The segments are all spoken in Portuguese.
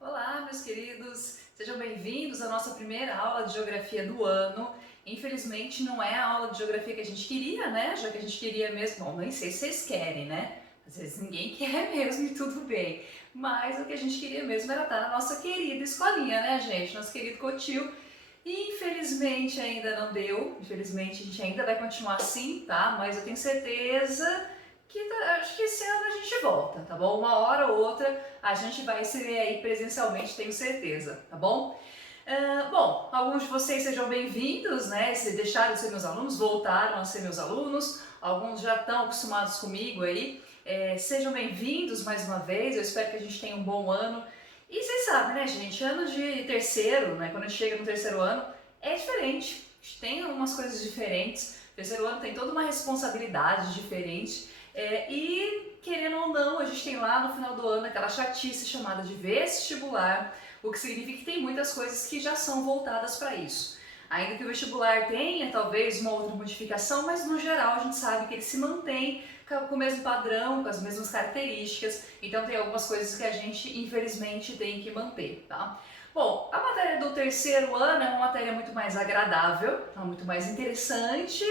Olá, meus queridos, sejam bem-vindos à nossa primeira aula de geografia do ano. Infelizmente não é a aula de geografia que a gente queria, né? Já que a gente queria mesmo, bom, nem sei se vocês querem, né? Às vezes ninguém quer mesmo e tudo bem. Mas o que a gente queria mesmo era estar na nossa querida escolinha, né, gente? Nosso querido Cotil. E infelizmente ainda não deu, infelizmente a gente ainda vai continuar assim, tá? Mas eu tenho certeza que acho que esse ano a gente volta, tá bom? Uma hora ou outra a gente vai se ver aí presencialmente, tenho certeza, tá bom? Bom, alguns de vocês sejam bem-vindos, né? Se deixaram de ser meus alunos, voltaram a ser meus alunos, alguns já estão acostumados comigo aí. Sejam bem-vindos mais uma vez, eu espero que a gente tenha um bom ano. E vocês sabem, né, gente? Ano de terceiro, né? Quando a gente chega no terceiro ano, é diferente. A gente tem algumas coisas diferentes. O terceiro ano tem toda uma responsabilidade diferente. E, querendo ou não, a gente tem lá no final do ano aquela chatice chamada de vestibular, o que significa que tem muitas coisas que já são voltadas para isso. Ainda que o vestibular tenha talvez uma outra modificação, mas no geral a gente sabe que ele se mantém com o mesmo padrão, com as mesmas características, então tem algumas coisas que a gente infelizmente tem que manter, tá? Bom, a matéria do terceiro ano é uma matéria muito mais agradável, muito mais interessante.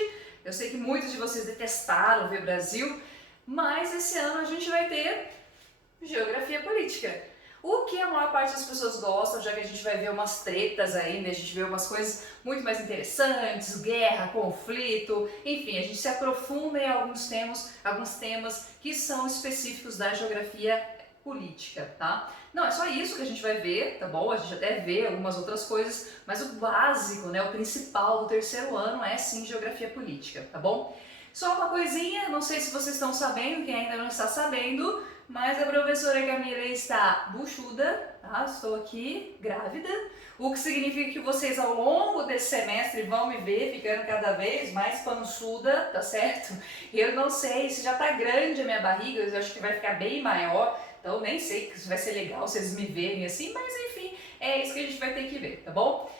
Eu sei que muitos de vocês detestaram ver Brasil, mas esse ano a gente vai ter geografia política. O que a maior parte das pessoas gostam, já que a gente vai ver umas tretas aí, né? A gente vê umas coisas muito mais interessantes, guerra, conflito, enfim, a gente se aprofunda em alguns temas que são específicos da geografia política, tá? Não é só isso que a gente vai ver, tá bom? A gente até vê algumas outras coisas, mas o básico, né, o principal do terceiro ano é sim geografia política, tá bom? Só uma coisinha, não sei se vocês estão sabendo, quem ainda não está sabendo, mas a professora Camila está buchuda, tá? Estou aqui grávida, o que significa que vocês ao longo desse semestre vão me ver ficando cada vez mais pançuda, tá certo? Eu não sei se já tá grande a minha barriga, eu acho que vai ficar bem maior, então nem sei se vai ser legal vocês me verem assim, mas enfim, é isso que a gente vai ter que ver, tá bom?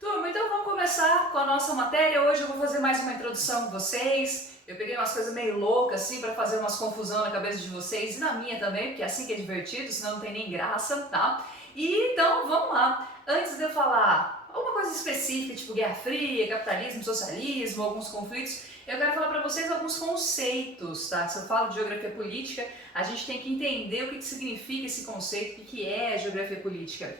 Turma, então vamos começar com a nossa matéria. Hoje eu vou fazer mais uma introdução com vocês. Eu peguei umas coisas meio loucas assim para fazer umas confusão na cabeça de vocês e na minha também, porque é assim que é divertido, senão não tem nem graça, tá? E então vamos lá. Antes de eu falar alguma coisa específica, tipo Guerra Fria, capitalismo, socialismo, alguns conflitos, eu quero falar para vocês alguns conceitos, tá? Se eu falo de geografia política, a gente tem que entender o que significa esse conceito, o que é geografia política.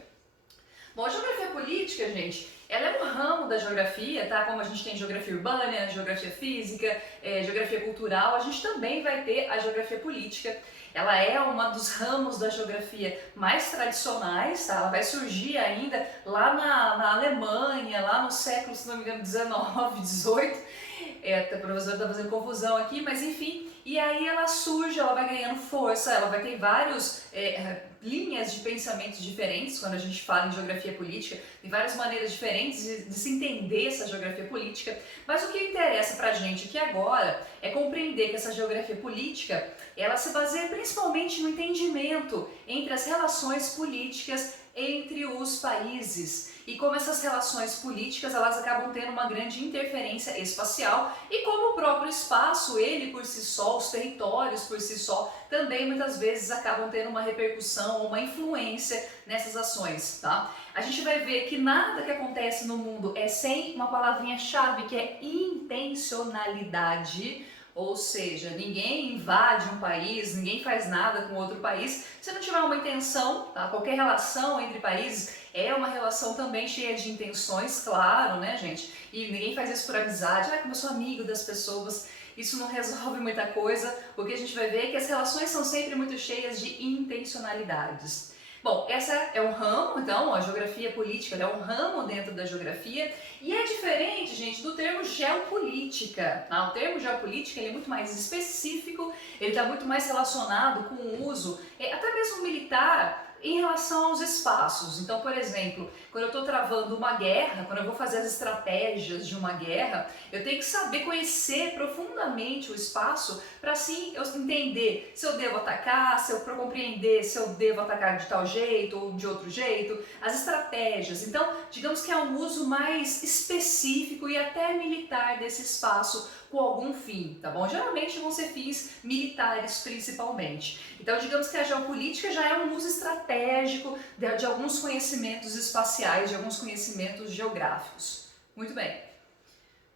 Bom, a geografia política, gente, ela é um ramo da geografia, tá? Como a gente tem geografia urbana, geografia física, geografia cultural, a gente também vai ter a geografia política. Ela é uma dos ramos da geografia mais tradicionais, tá? Ela vai surgir ainda lá na Alemanha, lá no século, se não me engano, 19, 18. A professora está fazendo confusão aqui, mas enfim. E aí ela surge, ela vai ganhando força, ela vai ter várias linhas de pensamentos diferentes quando a gente fala em geografia política, tem várias maneiras diferentes de se entender essa geografia política, mas o que interessa pra gente aqui agora é compreender que essa geografia política, ela se baseia principalmente no entendimento entre as relações políticas entre os países e como essas relações políticas elas acabam tendo uma grande interferência espacial e como o próprio espaço, ele por si só, os territórios por si só, também muitas vezes acabam tendo uma repercussão, uma influência nessas ações, tá? A gente vai ver que nada que acontece no mundo é sem uma palavrinha-chave que é intencionalidade. Ou seja, ninguém invade um país, ninguém faz nada com outro país se não tiver uma intenção, tá? Qualquer relação entre países é uma relação também cheia de intenções, claro, né, gente? E ninguém faz isso por amizade, como eu sou amigo das pessoas, isso não resolve muita coisa. O que a gente vai ver é que as relações são sempre muito cheias de intencionalidades. Bom, essa é um ramo, então, a geografia política é um ramo dentro da geografia e é diferente, gente, do termo geopolítica. Tá? O termo geopolítica ele é muito mais específico, ele está muito mais relacionado com o uso, até mesmo militar, em relação aos espaços. Então, por exemplo, quando eu estou travando uma guerra, quando eu vou fazer as estratégias de uma guerra, eu tenho que saber conhecer profundamente o espaço para assim eu entender se eu devo atacar, para compreender se eu devo atacar de tal jeito ou de outro jeito, as estratégias. Então, digamos que é um uso mais específico e até militar desse espaço com algum fim, tá bom? Geralmente vão ser fins militares principalmente. Então, digamos que a geopolítica já é um uso estratégico de alguns conhecimentos espaciais, de alguns conhecimentos geográficos. Muito bem.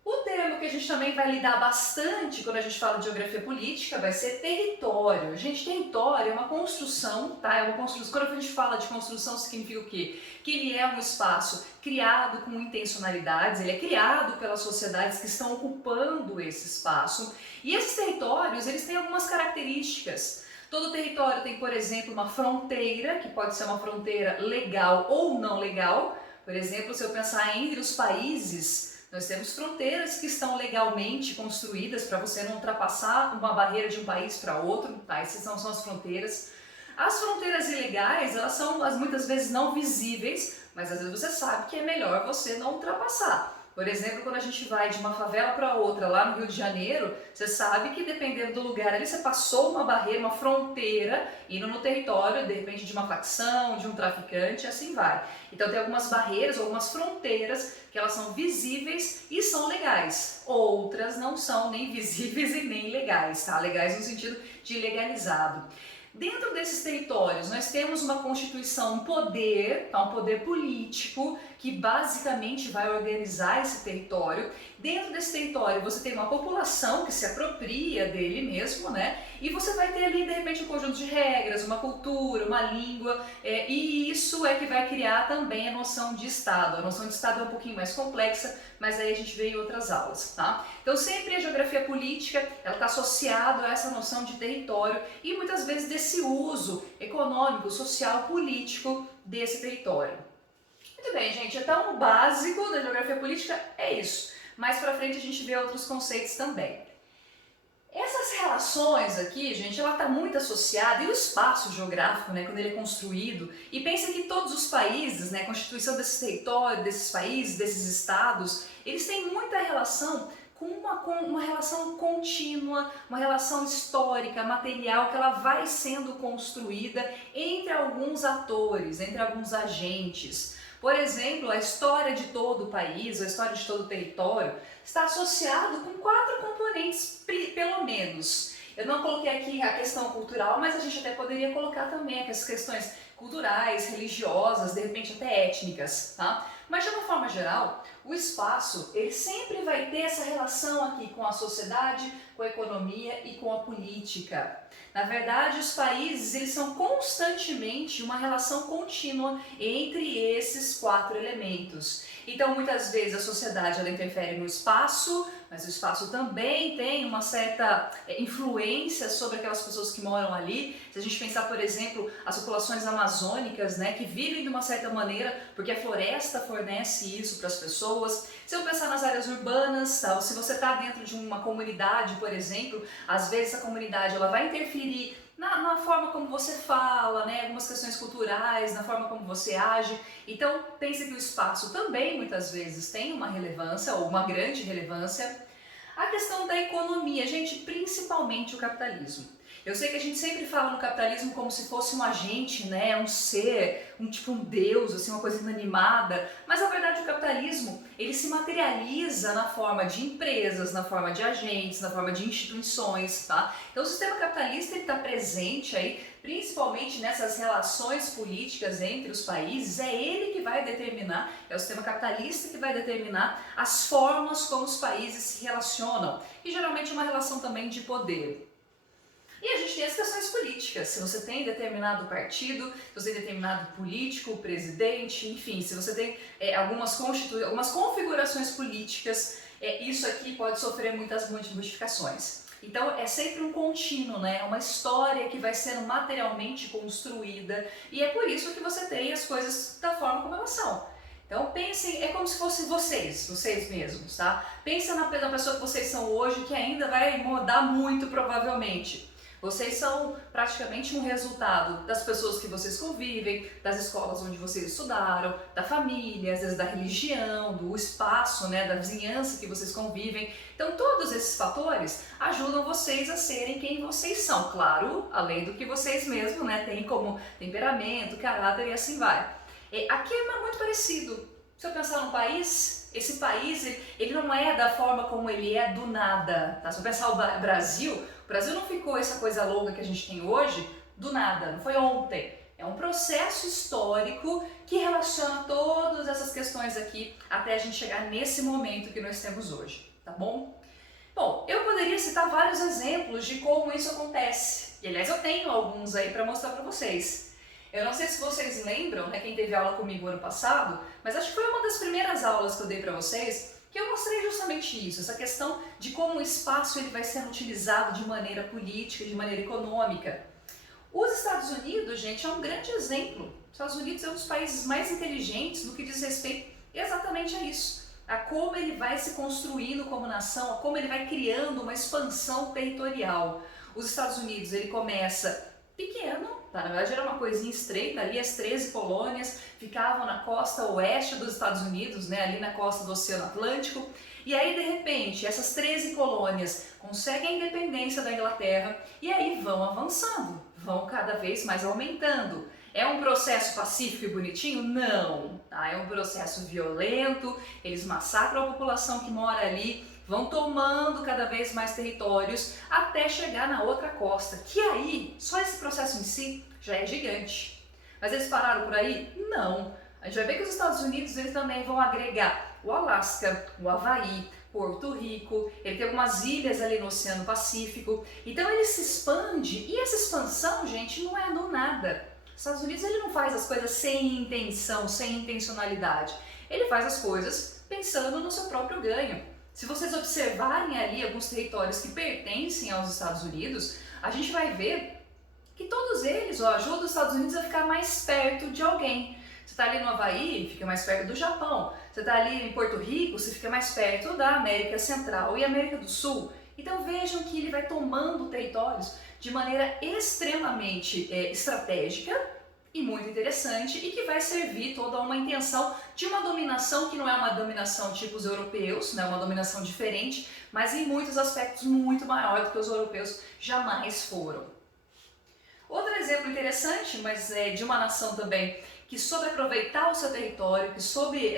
O termo que a gente também vai lidar bastante quando a gente fala de geografia política vai ser território. Gente, território é uma construção, tá? É uma construção. Quando a gente fala de construção, significa o quê? Que ele é um espaço criado com intencionalidades, ele é criado pelas sociedades que estão ocupando esse espaço. E esses territórios, eles têm algumas características. Todo território tem, por exemplo, uma fronteira, que pode ser uma fronteira legal ou não legal. Por exemplo, se eu pensar entre os países, nós temos fronteiras que estão legalmente construídas para você não ultrapassar uma barreira de um país para outro, tá? Essas são as fronteiras. As fronteiras ilegais, elas são muitas vezes não visíveis, mas às vezes você sabe que é melhor você não ultrapassar. Por exemplo, quando a gente vai de uma favela para outra lá no Rio de Janeiro, você sabe que dependendo do lugar ali, você passou uma barreira, uma fronteira, indo no território, de repente, de uma facção, de um traficante, assim vai. Então tem algumas barreiras, algumas fronteiras que elas são visíveis e são legais. Outras não são nem visíveis e nem legais, tá? Legais no sentido de legalizado. Dentro desses territórios, nós temos uma constituição, um poder, tá? Um poder político que basicamente vai organizar esse território. Dentro desse território você tem uma população que se apropria dele mesmo, né? E você vai ter ali, de repente, um conjunto de regras, uma cultura, uma língua, e isso é que vai criar também a noção de Estado. A noção de Estado é um pouquinho mais complexa, mas aí a gente vê em outras aulas, tá? Então sempre a geografia política, ela está associada a essa noção de território e muitas vezes desse uso econômico, social, político desse território. Muito bem, gente, então o básico da geografia política é isso. Mais pra frente a gente vê outros conceitos também. Essas relações aqui, gente, ela está muito associada, e o espaço geográfico, né, quando ele é construído, e pensa que todos os países, né, a constituição desses territórios, desses países, desses estados, eles têm muita relação com uma relação contínua, uma relação histórica, material, que ela vai sendo construída entre alguns atores, entre alguns agentes. Por exemplo, a história de todo o país, a história de todo o território, está associado com 4 componentes, pelo menos. Eu não coloquei aqui a questão cultural, mas a gente até poderia colocar também as questões culturais, religiosas, de repente até étnicas, tá? Mas de uma forma geral, o espaço, ele sempre vai ter essa relação aqui com a sociedade, com a economia e com a política. Na verdade, os países, eles são constantemente uma relação contínua entre esses 4 elementos. Então, muitas vezes a sociedade ela interfere no espaço, mas o espaço também tem uma certa influência sobre aquelas pessoas que moram ali. Se a gente pensar, por exemplo, as populações amazônicas, né, que vivem de uma certa maneira, porque a floresta fornece isso para as pessoas. Se eu pensar nas áreas urbanas, tá? Se você está dentro de uma comunidade, por exemplo, às vezes a comunidade ela vai interferir na forma como você fala, né? Algumas questões culturais, na forma como você age. Então, pense que o espaço também, muitas vezes, tem uma relevância, ou uma grande relevância. A questão da economia, gente, principalmente o capitalismo. Eu sei que a gente sempre fala no capitalismo como se fosse um agente, né, um ser, tipo um deus, assim, uma coisa inanimada, mas na verdade o capitalismo, ele se materializa na forma de empresas, na forma de agentes, na forma de instituições, tá? Então o sistema capitalista, ele está presente aí, principalmente nessas relações políticas entre os países, é ele que vai determinar, é o sistema capitalista que vai determinar as formas como os países se relacionam, e geralmente uma relação também de poder. E a gente tem as questões políticas, se você tem determinado partido, se você tem determinado político, presidente, enfim, se você tem algumas configurações políticas, isso aqui pode sofrer muitas modificações. Então é sempre um contínuo, né? É uma história que vai sendo materialmente construída e é por isso que você tem as coisas da forma como elas são. Então pensem, é como se fossem vocês mesmos, tá? Pensa na pessoa que vocês são hoje, que ainda vai mudar muito provavelmente. Vocês são praticamente um resultado das pessoas que vocês convivem, das escolas onde vocês estudaram, da família, às vezes da religião, do espaço, né, da vizinhança que vocês convivem. Então todos esses fatores ajudam vocês a serem quem vocês são, claro, além do que vocês mesmos, né, têm como temperamento, caráter e assim vai. Aqui é muito parecido. Se eu pensar num país, esse país ele não é da forma como ele é do nada. Tá? Se eu pensar o Brasil não ficou essa coisa louca que a gente tem hoje do nada, não foi ontem. É um processo histórico que relaciona todas essas questões aqui até a gente chegar nesse momento que nós temos hoje, tá bom? Bom, eu poderia citar vários exemplos de como isso acontece. E aliás, eu tenho alguns aí para mostrar para vocês. Eu não sei se vocês lembram, né, quem teve aula comigo ano passado, mas acho que foi uma das primeiras aulas que eu dei para vocês, que eu mostrei justamente isso, essa questão de como o espaço ele vai sendo utilizado de maneira política, de maneira econômica. Os Estados Unidos, gente, é um grande exemplo. Os Estados Unidos é um dos países mais inteligentes no que diz respeito exatamente a isso, a como ele vai se construindo como nação, a como ele vai criando uma expansão territorial. Os Estados Unidos, ele começa pequeno, tá? Na verdade era uma coisinha estreita, ali as 13 colônias ficavam na costa oeste dos Estados Unidos, né? Ali na costa do Oceano Atlântico, e aí de repente essas 13 colônias conseguem a independência da Inglaterra e aí vão avançando, vão cada vez mais aumentando. É um processo pacífico e bonitinho? Não, tá? É um processo violento, eles massacram a população que mora ali, vão tomando cada vez mais territórios até chegar na outra costa, que aí, só esse processo em si já é gigante. Mas eles pararam por aí? Não. A gente vai ver que os Estados Unidos eles também vão agregar o Alasca, o Havaí, Porto Rico, ele tem algumas ilhas ali no Oceano Pacífico, então ele se expande e essa expansão, gente, não é do nada. Os Estados Unidos ele não faz as coisas sem intenção, sem intencionalidade, ele faz as coisas pensando no seu próprio ganho. Se vocês observarem ali alguns territórios que pertencem aos Estados Unidos, a gente vai ver que todos eles ajudam os Estados Unidos a ficar mais perto de alguém. Você está ali no Havaí, fica mais perto do Japão. Você está ali em Porto Rico, você fica mais perto da América Central e América do Sul. Então vejam que ele vai tomando territórios de maneira extremamente estratégica e muito interessante e que vai servir toda uma intenção de uma dominação que não é uma dominação tipo os europeus, né, uma dominação diferente, mas em muitos aspectos muito maior do que os europeus jamais foram. Outro exemplo interessante, mas de uma nação também que soube aproveitar o seu território, que soube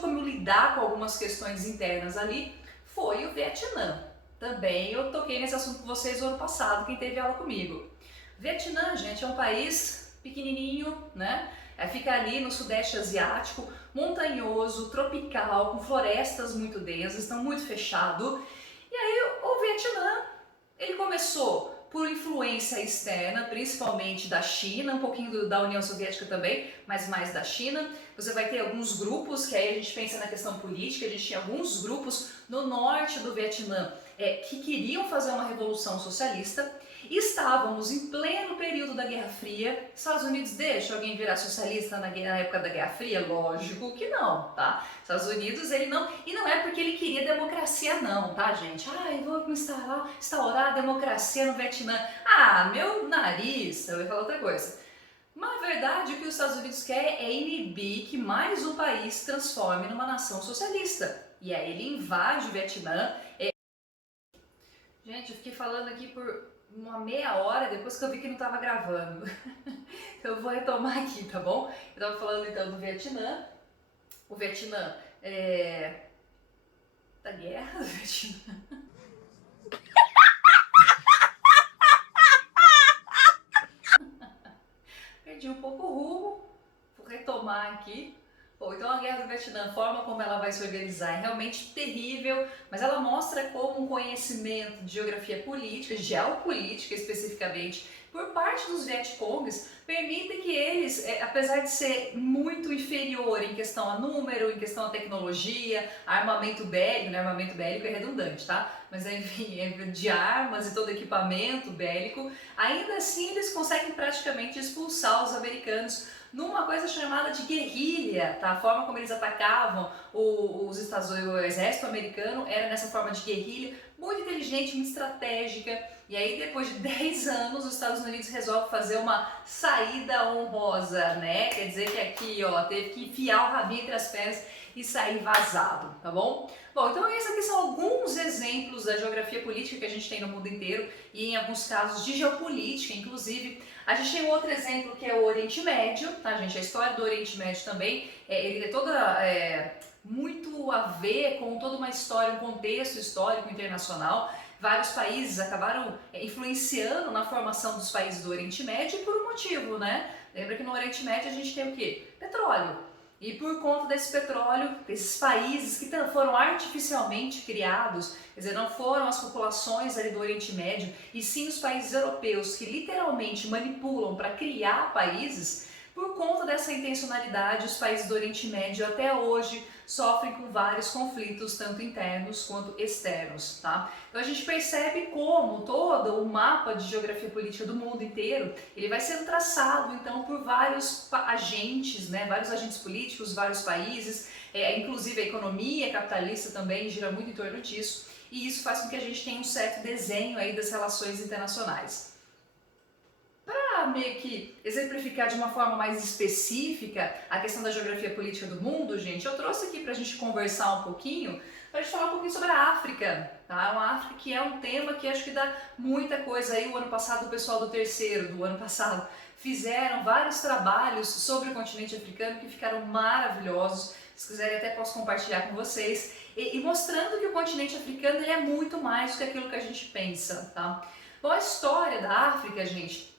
como lidar com algumas questões internas ali, foi o Vietnã. Também eu toquei nesse assunto com vocês no ano passado, quem teve aula comigo. Vietnã, gente, é um país pequenininho, né? Fica ali no Sudeste Asiático, montanhoso, tropical, com florestas muito densas, estão muito fechado. E aí o Vietnã, ele começou por influência externa, principalmente da China, um pouquinho da União Soviética também, mas mais da China. Você vai ter alguns grupos, que aí a gente pensa na questão política, a gente tinha alguns grupos no norte do Vietnã que queriam fazer uma revolução socialista. Estávamos em pleno período da Guerra Fria. Estados Unidos deixa alguém virar socialista na época da Guerra Fria? Lógico que não, tá? Estados Unidos, ele não... E não é porque ele queria democracia não, tá, gente? Vamos instaurar a democracia no Vietnã. Meu nariz, eu ia falar outra coisa. Mas na verdade, o que os Estados Unidos quer é inibir que mais um país se transforme numa nação socialista. E aí ele invade o Vietnã. Gente, eu fiquei falando aqui por uma meia hora depois que eu vi que não estava gravando. Então eu vou retomar aqui, tá bom? Eu estava falando então do Vietnã. O Vietnã da guerra do Vietnã. Perdi um pouco o rumo. Vou retomar aqui. Bom, então a Guerra do Vietnã, a forma como ela vai se organizar é realmente terrível, mas ela mostra como um conhecimento de geografia política, geopolítica especificamente, por parte dos Vietcongs, permite que eles, apesar de ser muito inferior em questão a número, em questão a tecnologia, armamento bélico, né? Armamento bélico é redundante, tá? Mas enfim, de armas e todo equipamento bélico, ainda assim eles conseguem praticamente expulsar os americanos numa coisa chamada de guerrilha, tá? A forma como eles atacavam o exército americano era nessa forma de guerrilha, muito inteligente, muito estratégica. E aí, depois de 10 anos, os Estados Unidos resolvem fazer uma saída honrosa, né? Quer dizer que aqui, ó, teve que enfiar o rabinho entre as pernas e sair vazado, tá bom? Bom, então esses aqui são alguns exemplos da geografia política que a gente tem no mundo inteiro e em alguns casos de geopolítica, inclusive. A gente tem um outro exemplo que é o Oriente Médio, tá, gente? A história do Oriente Médio também, ele é toda muito a ver com toda uma história, um contexto histórico internacional. Vários países acabaram influenciando na formação dos países do Oriente Médio e por um motivo, né? Lembra que no Oriente Médio a gente tem o quê? Petróleo. E por conta desse petróleo, esses países que foram artificialmente criados, quer dizer, não foram as populações ali do Oriente Médio, e sim os países europeus que literalmente manipulam para criar países, por conta dessa intencionalidade, os países do Oriente Médio até hoje sofrem com vários conflitos, tanto internos quanto externos, tá? Então a gente percebe como todo o mapa de geografia política do mundo inteiro, ele vai sendo traçado então por vários agentes, né? Vários agentes políticos, vários países, inclusive a economia capitalista também gira muito em torno disso, e isso faz com que a gente tenha um certo desenho aí das relações internacionais. Para meio que exemplificar de uma forma mais específica a questão da geografia política do mundo, gente, eu trouxe aqui para a gente conversar um pouquinho, para a gente falar um pouquinho sobre a África, tá? Uma África que é um tema que acho que dá muita coisa aí. O ano passado, o pessoal do terceiro do ano passado fizeram vários trabalhos sobre o continente africano que ficaram maravilhosos. Se quiserem até posso compartilhar com vocês, e mostrando que o continente africano ele é muito mais do que aquilo que a gente pensa, tá? Bom, a história da África, gente,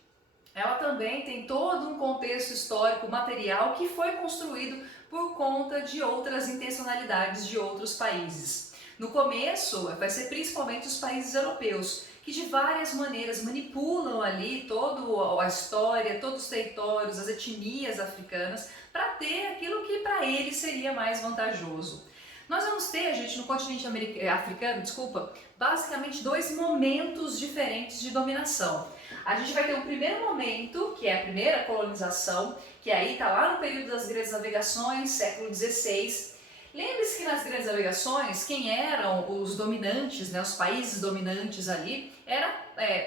ela também tem todo um contexto histórico material que foi construído por conta de outras intencionalidades de outros países. No começo, vai ser principalmente os países europeus, que de várias maneiras manipulam ali toda a história, todos os territórios, as etnias africanas, para ter aquilo que para eles seria mais vantajoso. Nós vamos ter, gente, no continente africano, basicamente dois momentos diferentes de dominação. A gente vai ter um primeiro momento, que é a primeira colonização, que aí está lá no período das grandes navegações, século XVI. Lembre-se que nas grandes navegações, quem eram os dominantes, né, os países dominantes ali, era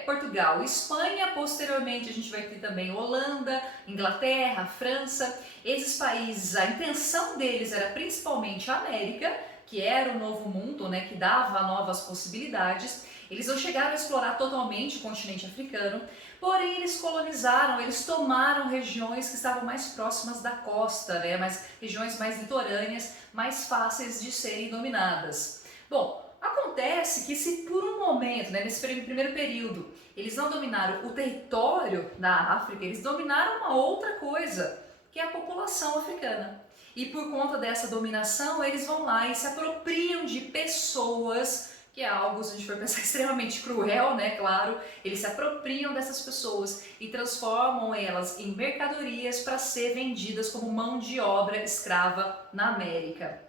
Portugal, Espanha, posteriormente a gente vai ter também Holanda, Inglaterra, França. Esses países, a intenção deles era principalmente a América, que era o novo mundo, né, que dava novas possibilidades. Eles não chegaram a explorar totalmente o continente africano, porém eles colonizaram, eles tomaram regiões que estavam mais próximas da costa, né, regiões mais litorâneas, mais fáceis de serem dominadas. Bom, acontece que se por um momento, né, nesse primeiro período, eles não dominaram o território da África, eles dominaram uma outra coisa, que é a população africana. E por conta dessa dominação, eles vão lá e se apropriam de pessoas, que é algo, se a gente for pensar, extremamente cruel, né, claro. Eles se apropriam dessas pessoas e transformam elas em mercadorias para ser vendidas como mão de obra escrava na América.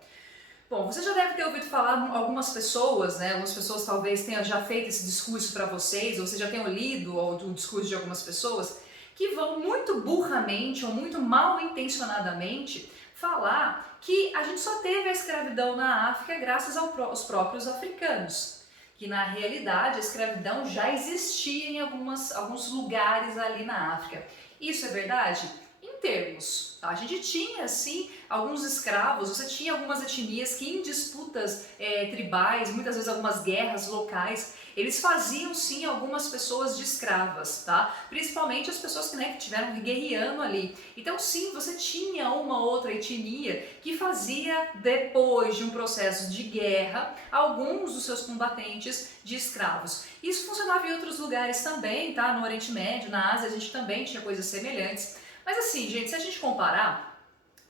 Bom, você já deve ter ouvido falar algumas pessoas, né? Algumas pessoas talvez tenham já feito esse discurso para vocês, ou vocês já tenham lido o discurso de algumas pessoas que vão muito burramente ou muito mal intencionadamente falar que a gente só teve a escravidão na África graças aos próprios africanos, que na realidade a escravidão já existia em alguns lugares ali na África. Isso é verdade? Em termos, tá? A gente tinha sim alguns escravos, você tinha algumas etnias que em disputas tribais, muitas vezes algumas guerras locais, eles faziam sim algumas pessoas de escravas, tá? Principalmente as pessoas que tiveram guerreando ali. Então sim, você tinha uma outra etnia que fazia, depois de um processo de guerra, alguns dos seus combatentes de escravos. Isso funcionava em outros lugares também, tá? No Oriente Médio, na Ásia, a gente também tinha coisas semelhantes. Mas assim, gente, se a gente comparar,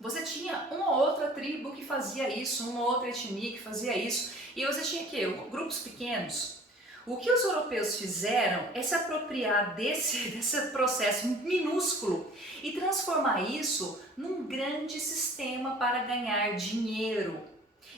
você tinha uma outra tribo que fazia isso, uma outra etnia que fazia isso, e você tinha o quê? Grupos pequenos. O que os europeus fizeram é se apropriar desse processo minúsculo e transformar isso num grande sistema para ganhar dinheiro.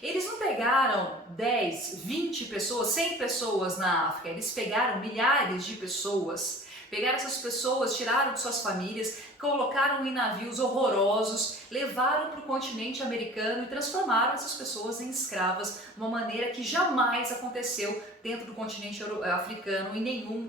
Eles não pegaram 10, 20 pessoas, 100 pessoas na África, eles pegaram milhares de pessoas. Pegaram essas pessoas, tiraram de suas famílias, colocaram em navios horrorosos, levaram para o continente americano e transformaram essas pessoas em escravas de uma maneira que jamais aconteceu dentro do continente africano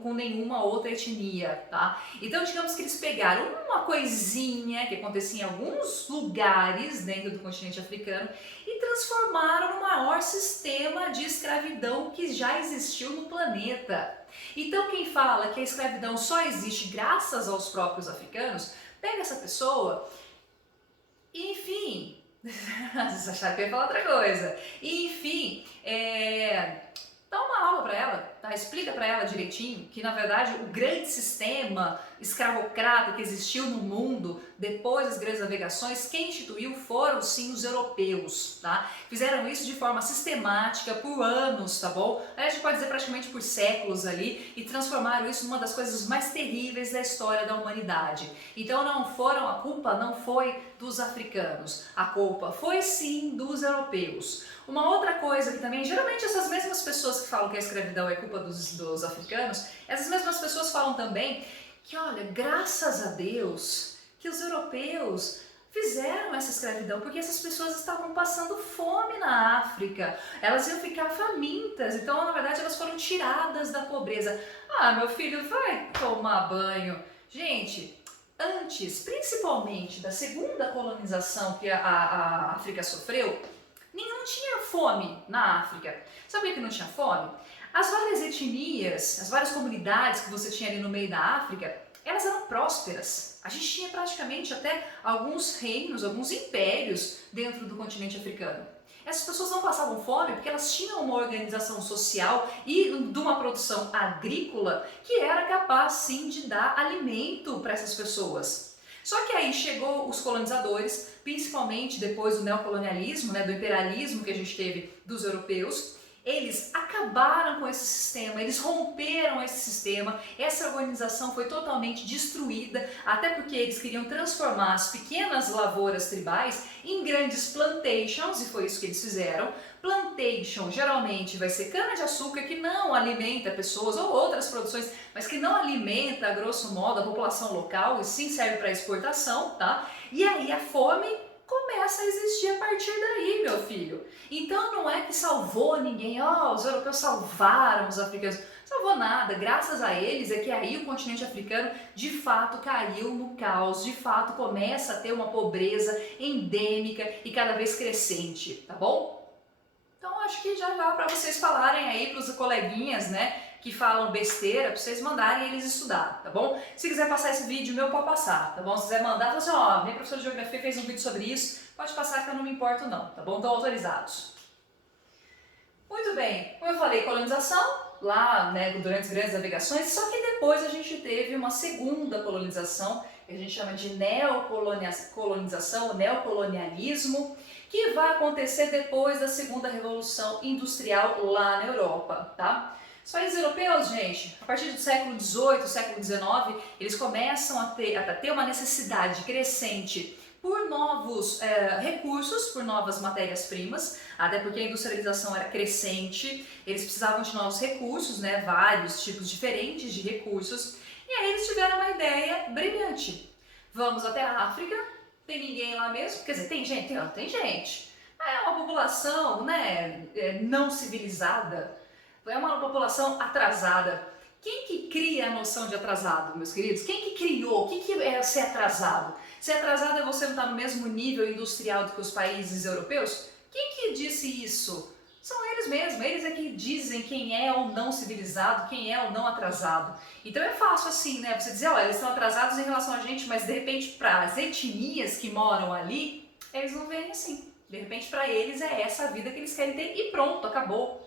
com nenhuma outra etnia, tá? Então digamos que eles pegaram uma coisinha que acontecia em alguns lugares dentro do continente africano e transformaram no maior sistema de escravidão que já existiu no planeta. Então quem fala que a escravidão só existe graças aos próprios africanos, pega essa pessoa e, enfim, vocês acharam que eu ia falar outra coisa, e, enfim, dá uma aula para ela, tá? Explica para ela direitinho que, na verdade, o grande sistema escravocrata que existiu no mundo depois das grandes navegações, quem instituiu foram sim os europeus, tá? Fizeram isso de forma sistemática por anos, tá bom? A gente pode dizer praticamente por séculos ali, e transformaram isso numa das coisas mais terríveis da história da humanidade. Então a culpa não foi dos africanos, a culpa foi sim dos europeus. Uma outra coisa que também, geralmente essas mesmas pessoas que falam que a escravidão é culpa dos africanos, essas mesmas pessoas falam também que, olha, graças a Deus que os europeus fizeram essa escravidão, porque essas pessoas estavam passando fome na África, elas iam ficar famintas, então na verdade elas foram tiradas da pobreza. Ah, meu filho, vai tomar banho. Gente, antes, principalmente da segunda colonização que a África sofreu, não tinha fome na África. Sabe por que não tinha fome? As várias etnias, as várias comunidades que você tinha ali no meio da África, elas eram prósperas. A gente tinha praticamente até alguns reinos, alguns impérios dentro do continente africano. Essas pessoas não passavam fome porque elas tinham uma organização social e de uma produção agrícola que era capaz sim de dar alimento para essas pessoas. Só que aí chegou os colonizadores, principalmente depois do neocolonialismo, do imperialismo que a gente teve dos europeus. Eles acabaram com esse sistema, eles romperam esse sistema, essa organização foi totalmente destruída, até porque eles queriam transformar as pequenas lavouras tribais em grandes plantations, e foi isso que eles fizeram. Plantation geralmente vai ser cana-de-açúcar que não alimenta pessoas ou outras produções, mas que não alimenta, a grosso modo, a população local e sim serve para exportação, tá? E aí a fome começa a existir a partir daí, meu filho. Então não é que salvou ninguém, os europeus salvaram os africanos. Salvou nada, graças a eles é que aí o continente africano de fato caiu no caos, de fato começa a ter uma pobreza endêmica e cada vez crescente, tá bom? Então acho que já dá para vocês falarem aí para os coleguinhas, que falam besteira, para vocês mandarem eles estudar, tá bom? Se quiser passar esse vídeo meu, pode passar, tá bom? Se quiser mandar, fala assim, minha professora de geografia fez um vídeo sobre isso, pode passar que eu não me importo não, tá bom? Estão autorizados. Muito bem, como eu falei, colonização, lá, durante as grandes navegações, só que depois a gente teve uma segunda colonização, que a gente chama de neocolonização, neocolonialismo, que vai acontecer depois da segunda revolução industrial lá na Europa, tá? Os países europeus, gente, a partir do século XVIII, século XIX, eles começam a ter uma necessidade crescente por novos recursos, por novas matérias-primas, até porque a industrialização era crescente, eles precisavam de novos recursos, vários tipos diferentes de recursos, e aí eles tiveram uma ideia brilhante. Vamos até a África, tem ninguém lá mesmo? Quer dizer, tem gente? Tem gente. É uma população não civilizada, é uma população atrasada. Quem que cria a noção de atrasado, meus queridos? Quem que criou? O que é ser atrasado? Ser atrasado é você não estar no mesmo nível industrial do que os países europeus? Quem que disse isso? São eles mesmos, eles é que dizem quem é ou não civilizado, quem é ou não atrasado. Então é fácil assim, você dizer, olha, eles estão atrasados em relação a gente, mas de repente para as etnias que moram ali, eles não veem assim. De repente para eles é essa a vida que eles querem ter e pronto, acabou.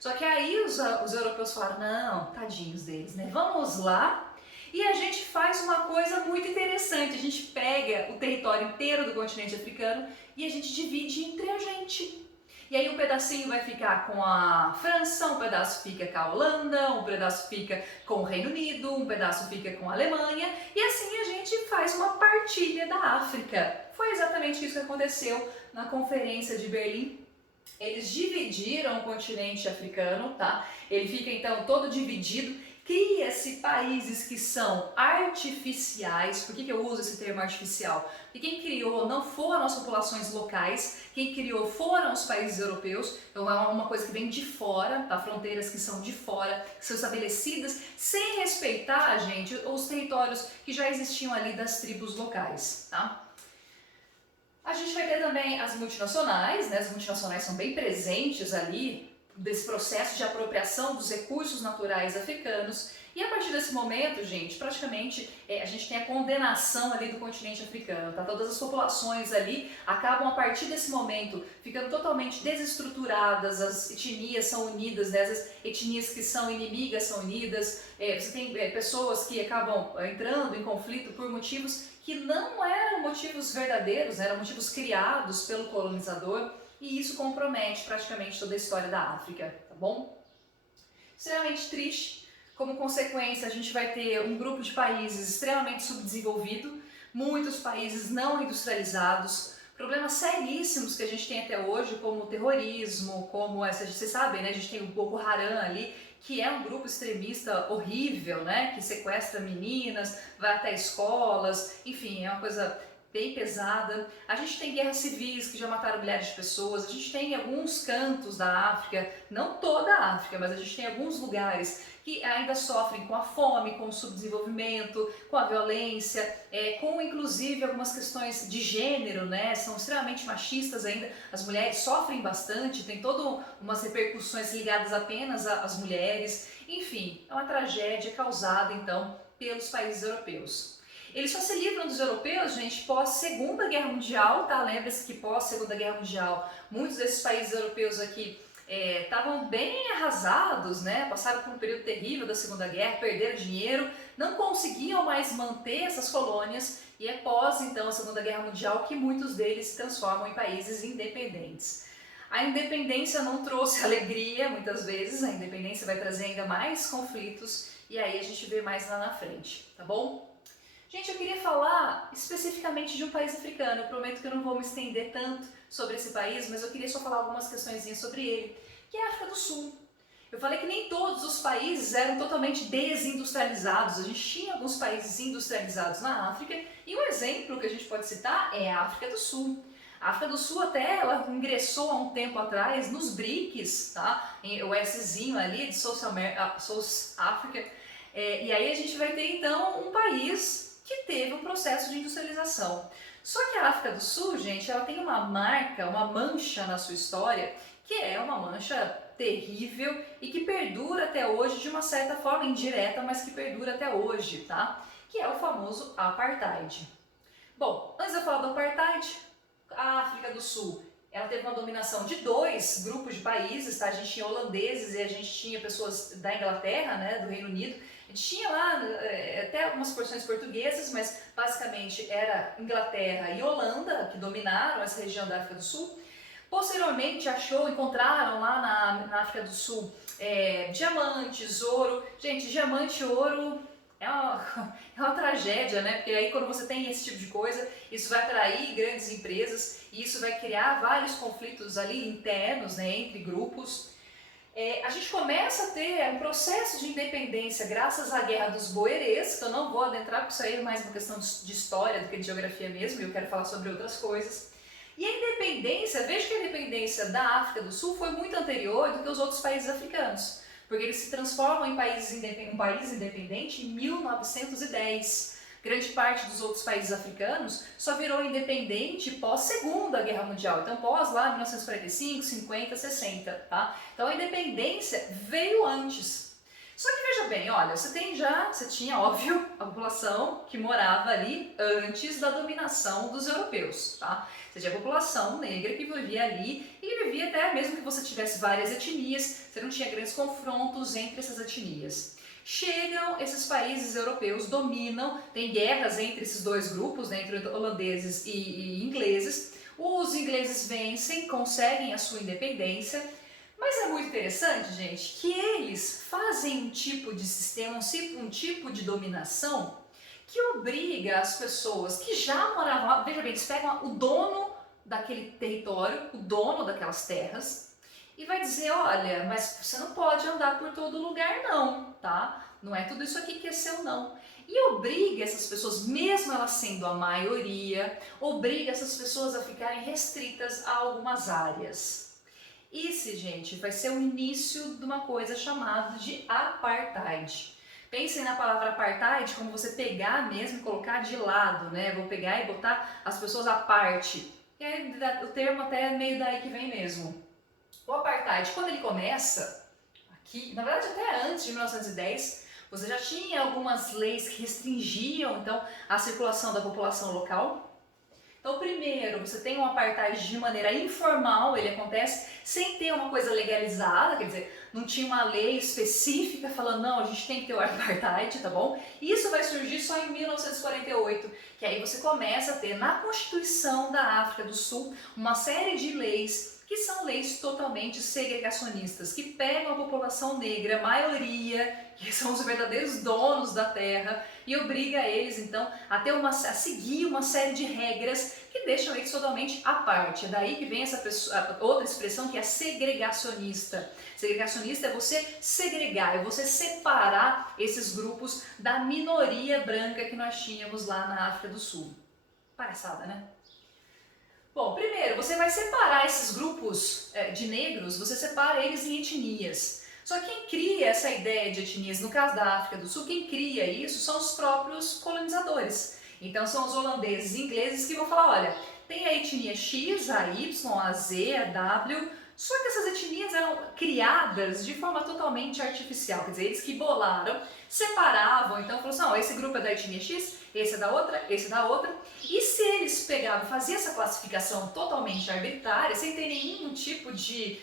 Só que aí os europeus falaram, não, tadinhos deles, vamos lá e a gente faz uma coisa muito interessante, a gente pega o território inteiro do continente africano e a gente divide entre a gente. E aí um pedacinho vai ficar com a França, um pedaço fica com a Holanda, um pedaço fica com o Reino Unido, um pedaço fica com a Alemanha, e assim a gente faz uma partilha da África. Foi exatamente isso que aconteceu na Conferência de Berlim. Eles dividiram o continente africano, tá? Ele fica então todo dividido Cria-se países que são artificiais. Por que eu uso esse termo artificial? Porque quem criou não foram as populações locais, quem criou foram os países europeus. Então é uma coisa que vem de fora, tá? Fronteiras que são de fora, que são estabelecidas sem respeitar, gente, os territórios que já existiam ali das tribos locais, tá? A gente vai ter também as multinacionais, né? As multinacionais são bem presentes ali desse processo de apropriação dos recursos naturais africanos. E a partir desse momento, gente, praticamente a gente tem a condenação ali do continente africano, tá? Todas as populações ali acabam a partir desse momento ficando totalmente desestruturadas, as etnias são unidas, né? As etnias que são inimigas são unidas, você tem pessoas que acabam entrando em conflito por motivos que não eram motivos verdadeiros, eram motivos criados pelo colonizador, e isso compromete praticamente toda a história da África, tá bom? Extremamente triste. Como consequência, a gente vai ter um grupo de países extremamente subdesenvolvido, muitos países não industrializados, problemas seríssimos que a gente tem até hoje, como o terrorismo, como vocês sabem, né? A gente tem o Boko Haram ali, que é um grupo extremista horrível, né? Que sequestra meninas, vai até escolas, enfim, é uma coisa bem pesada. A gente tem guerras civis que já mataram milhares de pessoas, a gente tem alguns cantos da África, não toda a África, mas a gente tem alguns lugares que ainda sofrem com a fome, com o subdesenvolvimento, com a violência, com inclusive algumas questões de gênero, né? São extremamente machistas ainda, as mulheres sofrem bastante, tem todas umas repercussões ligadas apenas às mulheres, enfim, é uma tragédia causada então pelos países europeus. Eles só se livram dos europeus, gente, pós-Segunda Guerra Mundial, tá? Lembra-se que pós-Segunda Guerra Mundial, muitos desses países europeus aqui estavam bem arrasados, né? Passaram por um período terrível da Segunda Guerra, perderam dinheiro, não conseguiam mais manter essas colônias, e é pós, então, a Segunda Guerra Mundial que muitos deles se transformam em países independentes. A independência não trouxe alegria, muitas vezes, a independência vai trazer ainda mais conflitos, e aí a gente vê mais lá na frente, tá bom? Gente, eu queria falar especificamente de um país africano. Eu prometo que eu não vou me estender tanto sobre esse país, mas eu queria só falar algumas questõezinhas sobre ele, que é a África do Sul. Eu falei que nem todos os países eram totalmente desindustrializados. A gente tinha alguns países industrializados na África, e um exemplo que a gente pode citar é a África do Sul. A África do Sul até ela ingressou há um tempo atrás nos BRICS, tá? O Szinho ali de South Africa. E aí a gente vai ter então um país que teve um processo de industrialização. Só que a África do Sul, gente, ela tem uma marca, uma mancha na sua história, que é uma mancha terrível e que perdura até hoje de uma certa forma indireta, mas que perdura até hoje, tá? Que é o famoso Apartheid. Bom, antes de eu falar do Apartheid, a África do Sul, ela teve uma dominação de dois grupos de países, tá? A gente tinha holandeses e a gente tinha pessoas da Inglaterra, né, do Reino Unido. A gente tinha lá até algumas porções portuguesas, mas basicamente era Inglaterra e Holanda que dominaram essa região da África do Sul. Posteriormente encontraram lá na África do Sul diamantes, ouro. Gente, diamante e ouro é uma tragédia, né? Porque aí quando você tem esse tipo de coisa, isso vai atrair grandes empresas e isso vai criar vários conflitos ali internos, né, entre grupos. A gente começa a ter um processo de independência graças à Guerra dos Boerês, que eu não vou adentrar, porque isso aí é mais uma questão de história do que de geografia mesmo, e eu quero falar sobre outras coisas. E a independência, veja que a independência da África do Sul foi muito anterior do que os outros países africanos, porque eles se transformam em um país independente em 1910. Grande parte dos outros países africanos só virou independente pós-Segunda Guerra Mundial, então pós lá 1945, 50, 60, tá? Então a independência veio antes. Só que veja bem, olha, você tinha, óbvio, a população que morava ali antes da dominação dos europeus, tá? Você tinha a população negra que vivia ali e vivia até mesmo que você tivesse várias etnias, você não tinha grandes confrontos entre essas etnias. Chegam esses países europeus, dominam, tem guerras entre esses dois grupos, né, entre holandeses e ingleses. Os ingleses vencem, conseguem a sua independência, mas é muito interessante, gente, que eles fazem um tipo de sistema, um tipo de dominação que obriga as pessoas que já moravam lá, veja bem, eles pegam o dono daquele território, o dono daquelas terras, e vai dizer, olha, mas você não pode andar por todo lugar não, tá? não é tudo isso aqui que é seu não. E obriga essas pessoas, mesmo elas sendo a maioria, obriga essas pessoas a ficarem restritas a algumas áreas. Esse, gente, vai ser o início de uma coisa chamada de apartheid. Pensem na palavra apartheid como você pegar mesmo e colocar de lado, né? Vou pegar e botar as pessoas à parte. E aí, o termo até é meio daí que vem mesmo. O apartheid, quando ele começa, aqui, na verdade até antes de 1910, você já tinha algumas leis que restringiam então a circulação da população local. Então, primeiro, você tem um apartheid de maneira informal, ele acontece sem ter uma coisa legalizada, quer dizer, não tinha uma lei específica falando, não, a gente tem que ter o apartheid, tá bom? Isso vai surgir só em 1948, que aí você começa a ter na Constituição da África do Sul uma série de leis que são leis totalmente segregacionistas, que pegam a população negra, a maioria, que são os verdadeiros donos da terra, e obriga eles então a seguir uma série de regras que deixam eles totalmente à parte. É daí que vem outra expressão que é segregacionista. Segregacionista é você segregar, é você separar esses grupos da minoria branca que nós tínhamos lá na África do Sul. Palhaçada, né? Bom, primeiro, você vai separar esses grupos de negros, você separa eles em etnias. Só que quem cria essa ideia de etnias, no caso da África do Sul, quem cria isso são os próprios colonizadores. Então são os holandeses e ingleses que vão falar, olha, tem a etnia X, a Y, a Z, a W, só que essas etnias eram criadas de forma totalmente artificial, quer dizer, eles que bolaram, separavam, então falaram assim, ó, esse grupo é da etnia X, esse é da outra, esse é da outra, e se eles pegavam e faziam essa classificação totalmente arbitrária, sem ter nenhum tipo de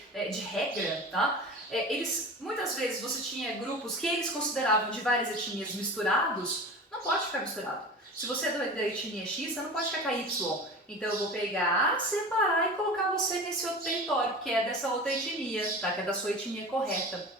regra, tá? Eles, muitas vezes você tinha grupos que eles consideravam de várias etnias misturados, não pode ficar misturado. Se você é da etnia X, você não pode ficar com a Y. Então eu vou pegar, separar e colocar você nesse outro território, que é dessa outra etnia, tá? Que é da sua etnia correta.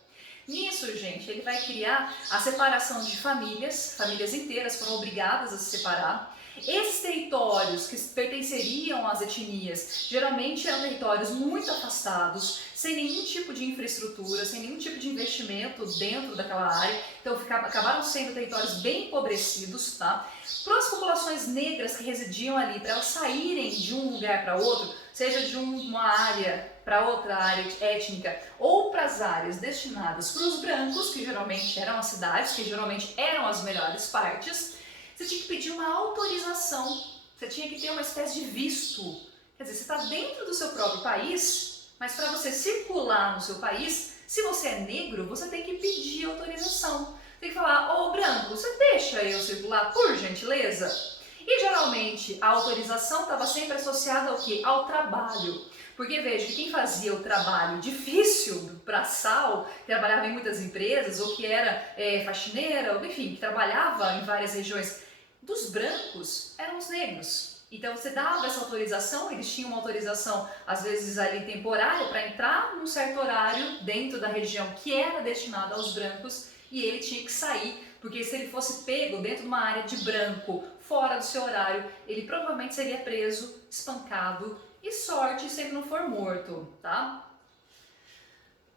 Nisso, gente, ele vai criar a separação de famílias, famílias inteiras foram obrigadas a se separar. Esses territórios que pertenceriam às etnias, geralmente eram territórios muito afastados, sem nenhum tipo de infraestrutura, sem nenhum tipo de investimento dentro daquela área, então acabaram sendo territórios bem empobrecidos, tá? Para as populações negras que residiam ali, para elas saírem de um lugar para outro, seja de uma área para outra área étnica, ou para as áreas destinadas para os brancos, que geralmente eram as cidades, que geralmente eram as melhores partes, você tinha que pedir uma autorização, você tinha que ter uma espécie de visto. Quer dizer, você está dentro do seu próprio país, mas para você circular no seu país, se você é negro, você tem que pedir autorização. Tem que falar, ô branco, você deixa eu circular, por gentileza? E geralmente a autorização estava sempre associada ao quê? Ao trabalho. Porque veja que quem fazia o trabalho difícil, braçal, que trabalhava em muitas empresas, ou que era faxineira, ou enfim, que trabalhava em várias regiões dos brancos, eram os negros. Então você dava essa autorização, eles tinham uma autorização às vezes ali temporária para entrar num certo horário dentro da região que era destinada aos brancos e ele tinha que sair, porque se ele fosse pego dentro de uma área de branco, fora do seu horário, ele provavelmente seria preso, espancado e sorte se ele não for morto, tá?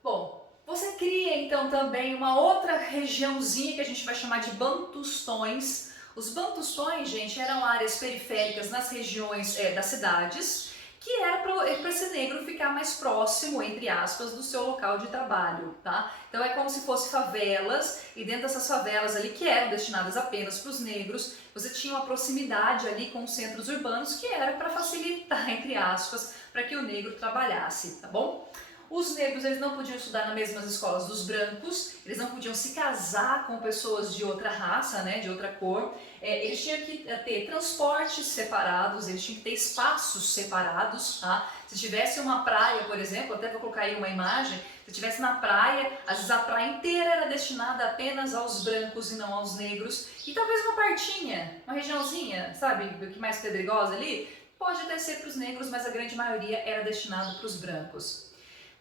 Bom, você cria então também uma outra regiãozinha que a gente vai chamar de bantustões. Os bantustões, gente, eram áreas periféricas nas regiões das cidades, que era para esse negro ficar mais próximo, entre aspas, do seu local de trabalho, tá? Então é como se fossem favelas, e dentro dessas favelas ali, que eram destinadas apenas para os negros, você tinha uma proximidade ali com os centros urbanos, que era para facilitar, entre aspas, para que o negro trabalhasse, tá bom? Os negros, eles não podiam estudar nas mesmas escolas dos brancos, eles não podiam se casar com pessoas de outra raça, né, de outra cor, eles tinham que ter transportes separados, eles tinham que ter espaços separados, tá? Se tivesse uma praia, por exemplo, até vou colocar aí uma imagem, se tivesse na praia, às vezes a praia inteira era destinada apenas aos brancos e não aos negros, e talvez uma partinha, uma regiãozinha, sabe, que mais pedregosa ali, pode até ser para os negros, mas a grande maioria era destinado para os brancos.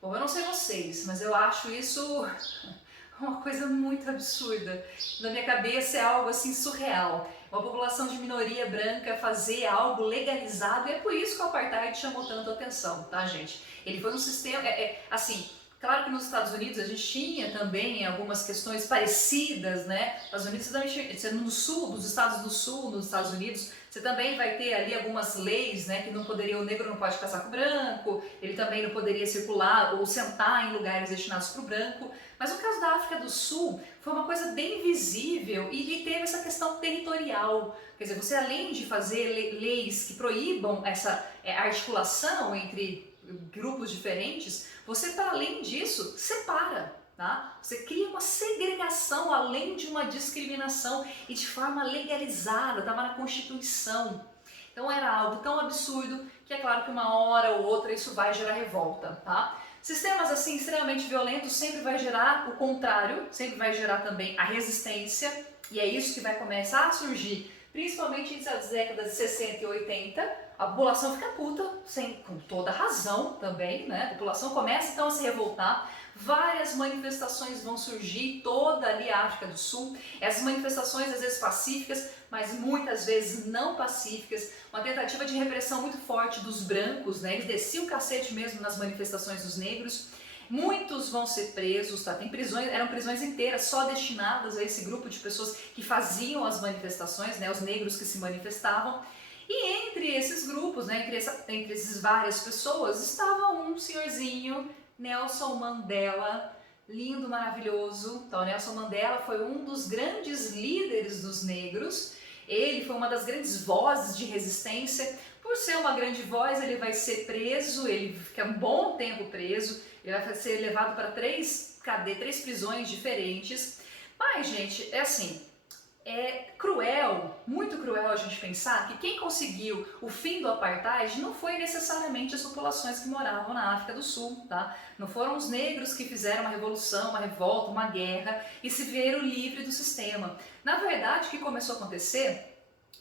Bom, eu não sei vocês, mas eu acho isso uma coisa muito absurda. Na minha cabeça é algo assim surreal. Uma população de minoria branca fazer algo legalizado, e é por isso que o apartheid chamou tanto a atenção, tá, gente? Ele foi um sistema, assim, Claro que nos Estados Unidos a gente tinha também algumas questões parecidas, né? Nos Estados Unidos, você também, no sul, dos estados do sul, nos Estados Unidos, você também vai ter ali algumas leis, né? Que não poderia, o negro não pode casar com o branco, ele também não poderia circular ou sentar em lugares destinados para o branco. Mas no caso da África do Sul, foi uma coisa bem visível e teve essa questão territorial. Quer dizer, você além de fazer leis que proíbam essa articulação entre grupos diferentes, você, para além disso, separa. Tá? Você cria uma segregação além de uma discriminação e de forma legalizada, estava na Constituição. Então era algo tão absurdo que é claro que uma hora ou outra isso vai gerar revolta. Tá? Sistemas assim extremamente violentos sempre vai gerar o contrário, sempre vai gerar também a resistência, e é isso que vai começar a surgir, principalmente entre as décadas de 60 e 80, a população fica puta, com toda razão também, né? A população começa então a se revoltar, várias manifestações vão surgir, toda ali a África do Sul, essas manifestações às vezes pacíficas, mas muitas vezes não pacíficas, uma tentativa de repressão muito forte dos brancos, né? Eles desciam o cacete mesmo nas manifestações dos negros. Muitos vão ser presos, tá? Tem prisões, eram prisões inteiras só destinadas a esse grupo de pessoas que faziam as manifestações, né? Os negros que se manifestavam. E entre esses grupos, né? Entre essas várias pessoas, estava um senhorzinho, Nelson Mandela, lindo, maravilhoso. Então, Nelson Mandela foi um dos grandes líderes dos negros. Ele foi uma das grandes vozes de resistência. Por ser uma grande voz, ele vai ser preso, ele fica um bom tempo preso, ele vai ser levado para três prisões diferentes. Mas, gente, é assim, é cruel, muito cruel a gente pensar que quem conseguiu o fim do apartheid não foi necessariamente as populações que moravam na África do Sul, tá? Não foram os negros que fizeram uma revolução, uma revolta, uma guerra e se viram livres do sistema. Na verdade, o que começou a acontecer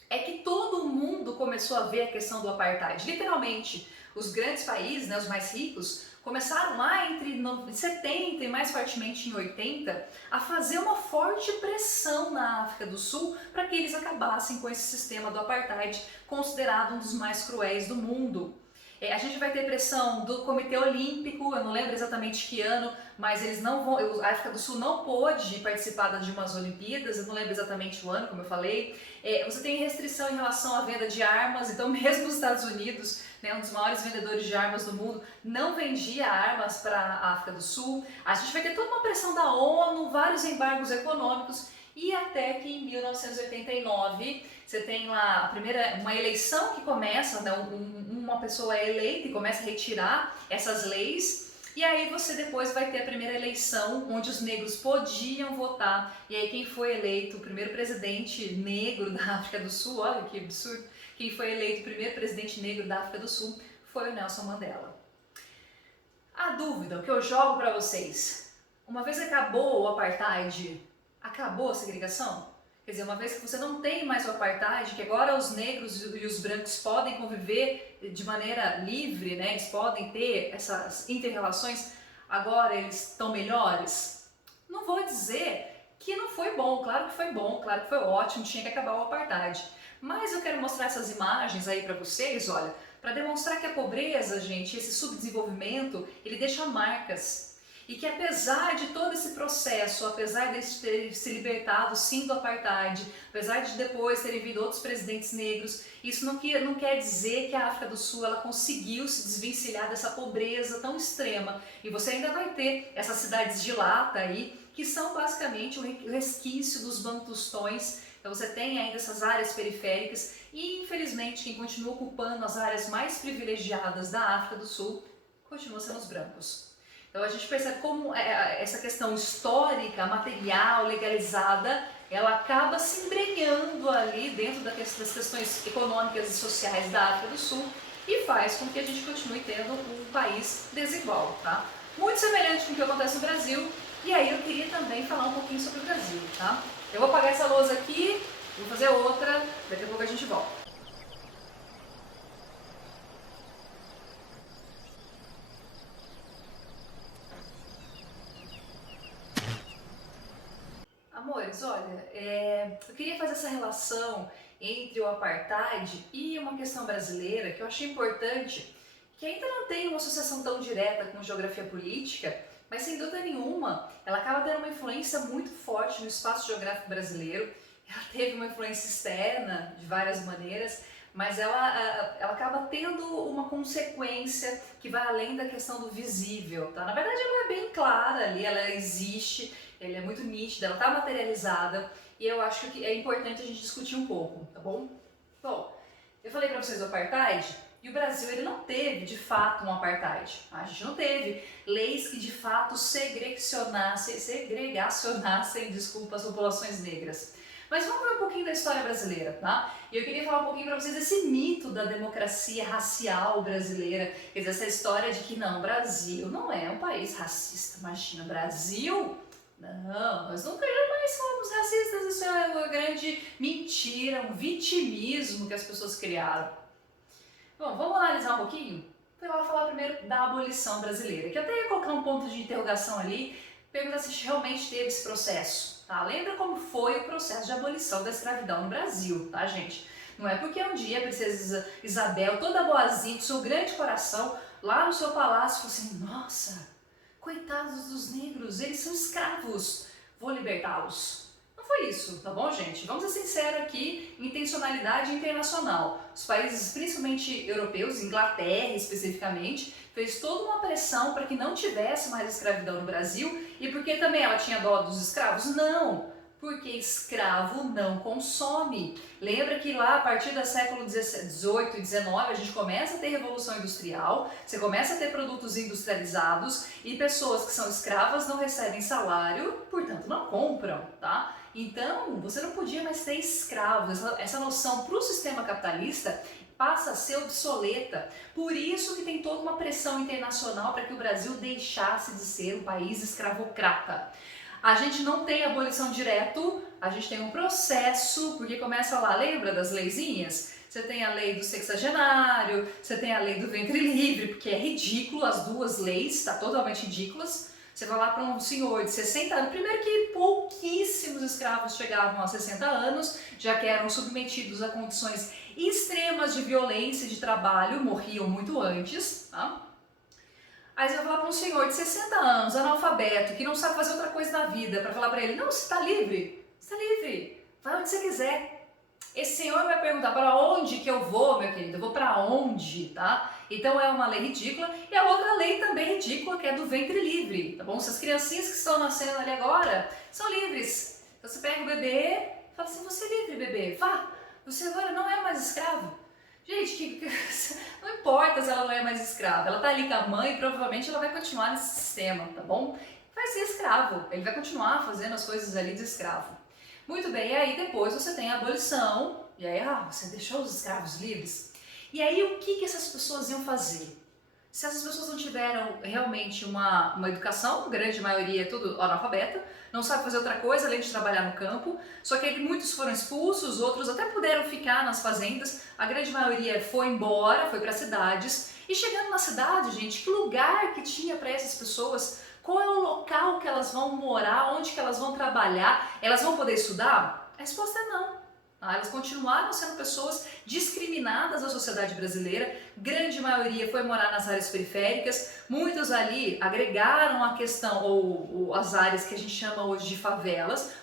é que todo mundo começou a ver a questão do apartheid. Literalmente, os grandes países, né, os mais ricos, começaram lá entre 70 e mais fortemente em 80 a fazer uma forte pressão na África do Sul para que eles acabassem com esse sistema do apartheid, considerado um dos mais cruéis do mundo. A gente vai ter pressão do Comitê Olímpico, eu não lembro exatamente que ano, mas eles não vão, a África do Sul não pôde participar de umas Olimpíadas, eu não lembro exatamente o ano, como eu falei. Você tem restrição em relação à venda de armas, então mesmo os Estados Unidos, né, um dos maiores vendedores de armas do mundo, não vendia armas para a África do Sul. A gente vai ter toda uma pressão da ONU, vários embargos econômicos, e até que em 1989 você tem lá uma eleição que começa, né, uma pessoa é eleita e começa a retirar essas leis, e aí você depois vai ter a primeira eleição onde os negros podiam votar, e aí quem foi eleito o primeiro presidente negro da África do Sul, olha que absurdo, quem foi eleito o primeiro presidente negro da África do Sul foi o Nelson Mandela. A dúvida, o que eu jogo para vocês, uma vez acabou o apartheid, acabou a segregação? Quer dizer, uma vez que você não tem mais o apartheid, que agora os negros e os brancos podem conviver de maneira livre, né? Eles podem ter essas inter-relações, agora eles estão melhores? Não vou dizer que não foi bom, claro que foi bom, claro que foi ótimo, tinha que acabar o apartheid. Mas eu quero mostrar essas imagens aí para vocês, olha, para demonstrar que a pobreza, gente, esse subdesenvolvimento, ele deixa marcas. E que apesar de todo esse processo, apesar de eles terem se libertado sim do apartheid, apesar de depois terem vindo outros presidentes negros, isso não quer dizer que a África do Sul ela conseguiu se desvencilhar dessa pobreza tão extrema. E você ainda vai ter essas cidades de lata aí, que são basicamente o resquício dos bantustões. Então você tem ainda essas áreas periféricas e infelizmente quem continua ocupando as áreas mais privilegiadas da África do Sul continua sendo os brancos. Então a gente percebe como essa questão histórica, material, legalizada, ela acaba se embrenhando ali dentro das questões econômicas e sociais da África do Sul e faz com que a gente continue tendo um país desigual, tá? Muito semelhante com o que acontece no Brasil, e aí eu queria também falar um pouquinho sobre o Brasil, tá? Eu vou apagar essa lousa aqui, vou fazer outra, daqui a pouco a gente volta. Amores, olha, eu queria fazer essa relação entre o apartheid e uma questão brasileira que eu achei importante, que ainda não tem uma associação tão direta com geografia política, Mas sem dúvida nenhuma, ela acaba tendo uma influência muito forte no espaço geográfico brasileiro. Ela teve uma influência externa de várias maneiras, mas ela acaba tendo uma consequência que vai além da questão do visível, tá? Na verdade, ela é bem clara ali, ela existe, ela é muito nítida, ela está materializada e eu acho que é importante a gente discutir um pouco, tá bom? Bom, eu falei para vocês do apartheid. E o Brasil, ele não teve, de fato, um apartheid. A gente não teve leis que, de fato, segregacionassem, desculpa, as populações negras. Mas vamos ver um pouquinho da história brasileira, tá? E eu queria falar um pouquinho para vocês desse mito da democracia racial brasileira. Quer dizer, essa história de que, não, o Brasil não é um país racista. Imagina, Brasil... Não, nós nunca jamais fomos racistas. Isso é uma grande mentira, um vitimismo que as pessoas criaram. Bom, vamos analisar um pouquinho? Eu vou falar primeiro da abolição brasileira, que eu até ia colocar um ponto de interrogação ali, perguntar se realmente teve esse processo, tá? Lembra como foi o processo de abolição da escravidão no Brasil, tá, gente? Não é porque um dia a princesa Isabel, toda boazinha, com seu grande coração, lá no seu palácio, falou assim, nossa, coitados dos negros, eles são escravos, vou libertá-los. Não foi isso, tá bom, gente? Vamos ser sinceros aqui, intencionalidade internacional. Os países, principalmente europeus, Inglaterra especificamente, fez toda uma pressão para que não tivesse mais escravidão no Brasil. E porque também ela tinha dó dos escravos? Não! Porque escravo não consome. Lembra que lá a partir do século XVIII e XIX a gente começa a ter revolução industrial, você começa a ter produtos industrializados e pessoas que são escravas não recebem salário, portanto não compram, tá? Então você não podia mais ter escravos. Essa noção para o sistema capitalista passa a ser obsoleta. Por isso que tem toda uma pressão internacional para que o Brasil deixasse de ser um país escravocrata. A gente não tem abolição direto, a gente tem um processo, porque começa lá, lembra das leizinhas? Você tem a lei do sexagenário, você tem a lei do ventre livre, porque é ridículo, as duas leis, tá totalmente ridículas. Você vai lá para um senhor de 60 anos, primeiro que pouquíssimos escravos chegavam a 60 anos, já que eram submetidos a condições extremas de violência e de trabalho, morriam muito antes, tá? Aí você vai falar para um senhor de 60 anos, analfabeto, que não sabe fazer outra coisa na vida, para falar para ele, não, você está livre, vai onde você quiser. Esse senhor vai perguntar, para onde que eu vou, meu querido? Eu vou para onde, tá? Então é uma lei ridícula. E a outra lei também ridícula, que é do ventre livre, tá bom? Essas criancinhas que estão nascendo ali agora são livres. Então você pega o bebê e fala assim, você é livre, bebê, vá, você agora não é mais escravo. Gente, não importa se ela não é mais escrava, ela tá ali com a mãe e provavelmente ela vai continuar nesse sistema, tá bom? Vai ser escravo, ele vai continuar fazendo as coisas ali de escravo. Muito bem, e aí depois você tem a abolição, e aí você deixou os escravos livres. E aí o que essas pessoas iam fazer? Se essas pessoas não tiveram realmente uma educação, grande maioria é tudo analfabeta, não sabe fazer outra coisa além de trabalhar no campo, só que muitos foram expulsos, outros até puderam ficar nas fazendas, a grande maioria foi embora, foi para cidades, e chegando na cidade, gente, que lugar que tinha para essas pessoas? Qual é o local que elas vão morar, onde que elas vão trabalhar? Elas vão poder estudar? A resposta é não. Elas continuaram sendo pessoas discriminadas da sociedade brasileira, grande maioria foi morar nas áreas periféricas, muitos ali agregaram a questão, ou as áreas que a gente chama hoje de favelas,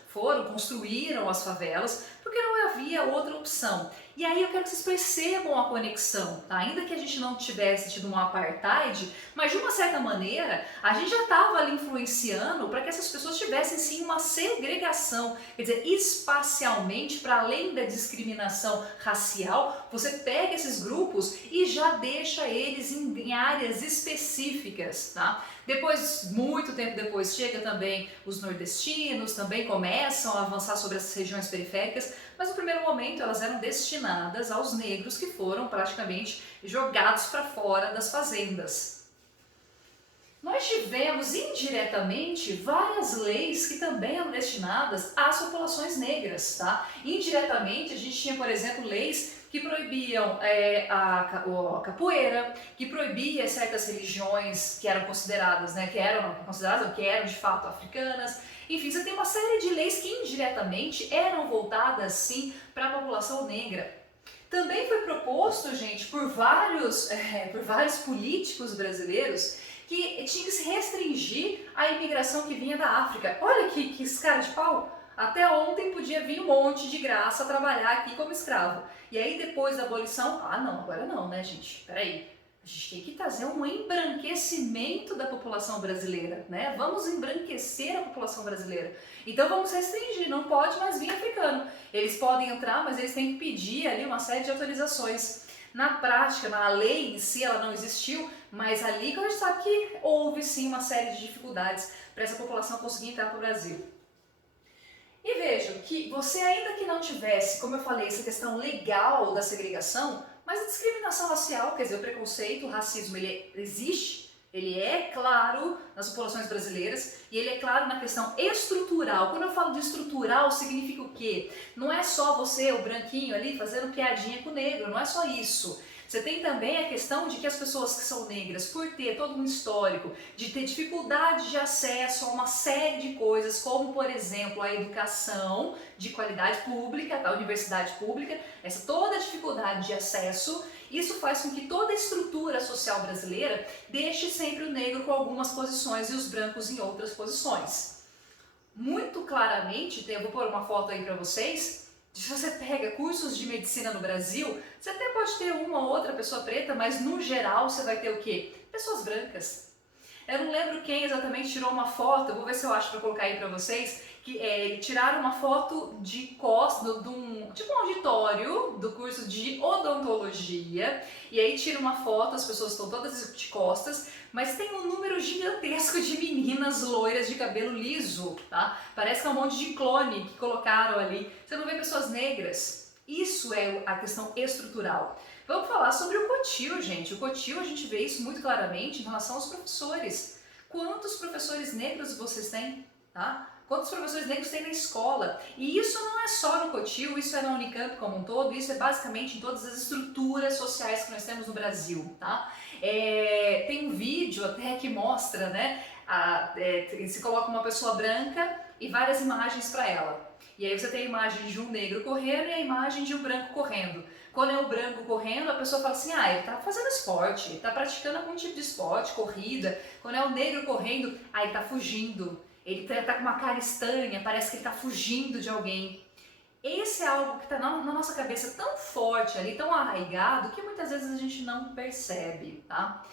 construíram as favelas, porque não havia outra opção. E aí eu quero que vocês percebam a conexão, tá? Ainda que a gente não tivesse tido um apartheid, mas de uma certa maneira a gente já estava ali influenciando para que essas pessoas tivessem sim uma segregação, quer dizer, espacialmente, para além da discriminação racial, você pega esses grupos e já deixa eles em áreas específicas, tá? Depois, muito tempo depois, chega também os nordestinos, também começam a avançar sobre essas regiões periféricas, mas no primeiro momento elas eram destinadas aos negros que foram praticamente jogados para fora das fazendas. Nós tivemos indiretamente várias leis que também eram destinadas às populações negras, tá? Indiretamente a gente tinha, por exemplo, leis que proibiam a capoeira, que proibia certas religiões que eram consideradas, né, que eram de fato africanas. Enfim, você tem uma série de leis que indiretamente eram voltadas sim para a população negra. Também foi proposto, gente, por vários políticos brasileiros que tinha que se restringir à imigração que vinha da África. Olha que cara de pau! Até ontem podia vir um monte de graça trabalhar aqui como escravo. E aí depois da abolição, não, agora não, né, gente? Peraí. A gente tem que trazer um embranquecimento da população brasileira, né? Vamos embranquecer a população brasileira. Então vamos restringir, não pode mais vir africano. Eles podem entrar, mas eles têm que pedir ali uma série de autorizações. Na prática, na lei em si, ela não existiu, mas ali que a gente sabe que houve sim uma série de dificuldades para essa população conseguir entrar para o Brasil. E vejam que você, ainda que não tivesse, como eu falei, essa questão legal da segregação, mas a discriminação racial, quer dizer, o preconceito, o racismo, ele existe, ele é claro nas populações brasileiras e ele é claro na questão estrutural. Quando eu falo de estrutural, significa o quê? Não é só você, o branquinho ali, fazendo piadinha com o negro, não é só isso. Você tem também a questão de que as pessoas que são negras, por ter todo um histórico de ter dificuldade de acesso a uma série de coisas, como por exemplo a educação de qualidade pública, a universidade pública, essa toda a dificuldade de acesso, isso faz com que toda a estrutura social brasileira deixe sempre o negro com algumas posições e os brancos em outras posições. Muito claramente, eu vou pôr uma foto aí para vocês. Se você pega cursos de medicina no Brasil, você até pode ter uma ou outra pessoa preta, mas no geral você vai ter o quê? Pessoas brancas. Eu não lembro quem exatamente tirou uma foto, eu vou ver se eu acho para colocar aí para vocês, que tiraram uma foto de costas, tipo um auditório do curso de odontologia, e aí tira uma foto, as pessoas estão todas de costas, mas tem um número gigantesco de meninas loiras de cabelo liso, tá? Parece que é um monte de clone que colocaram ali. Você não vê pessoas negras. Isso é a questão estrutural. Vamos falar sobre o COTIL, gente. O COTIL, a gente vê isso muito claramente em relação aos professores. Quantos professores negros vocês têm, tá? Quantos professores negros tem na escola? E isso não é só no COTIL, isso é na Unicamp como um todo, isso é basicamente em todas as estruturas sociais que nós temos no Brasil, tá? Tem um vídeo até que mostra, né? Se coloca uma pessoa branca e várias imagens para ela. E aí você tem a imagem de um negro correndo e a imagem de um branco correndo. Quando é o branco correndo, a pessoa fala assim, ele tá fazendo esporte, ele tá praticando algum tipo de esporte, corrida. Quando é o negro correndo, ele tá fugindo. Ele tá com uma cara estranha, parece que ele tá fugindo de alguém. Esse é algo que está na nossa cabeça tão forte ali, tão arraigado, que muitas vezes a gente não percebe, tá?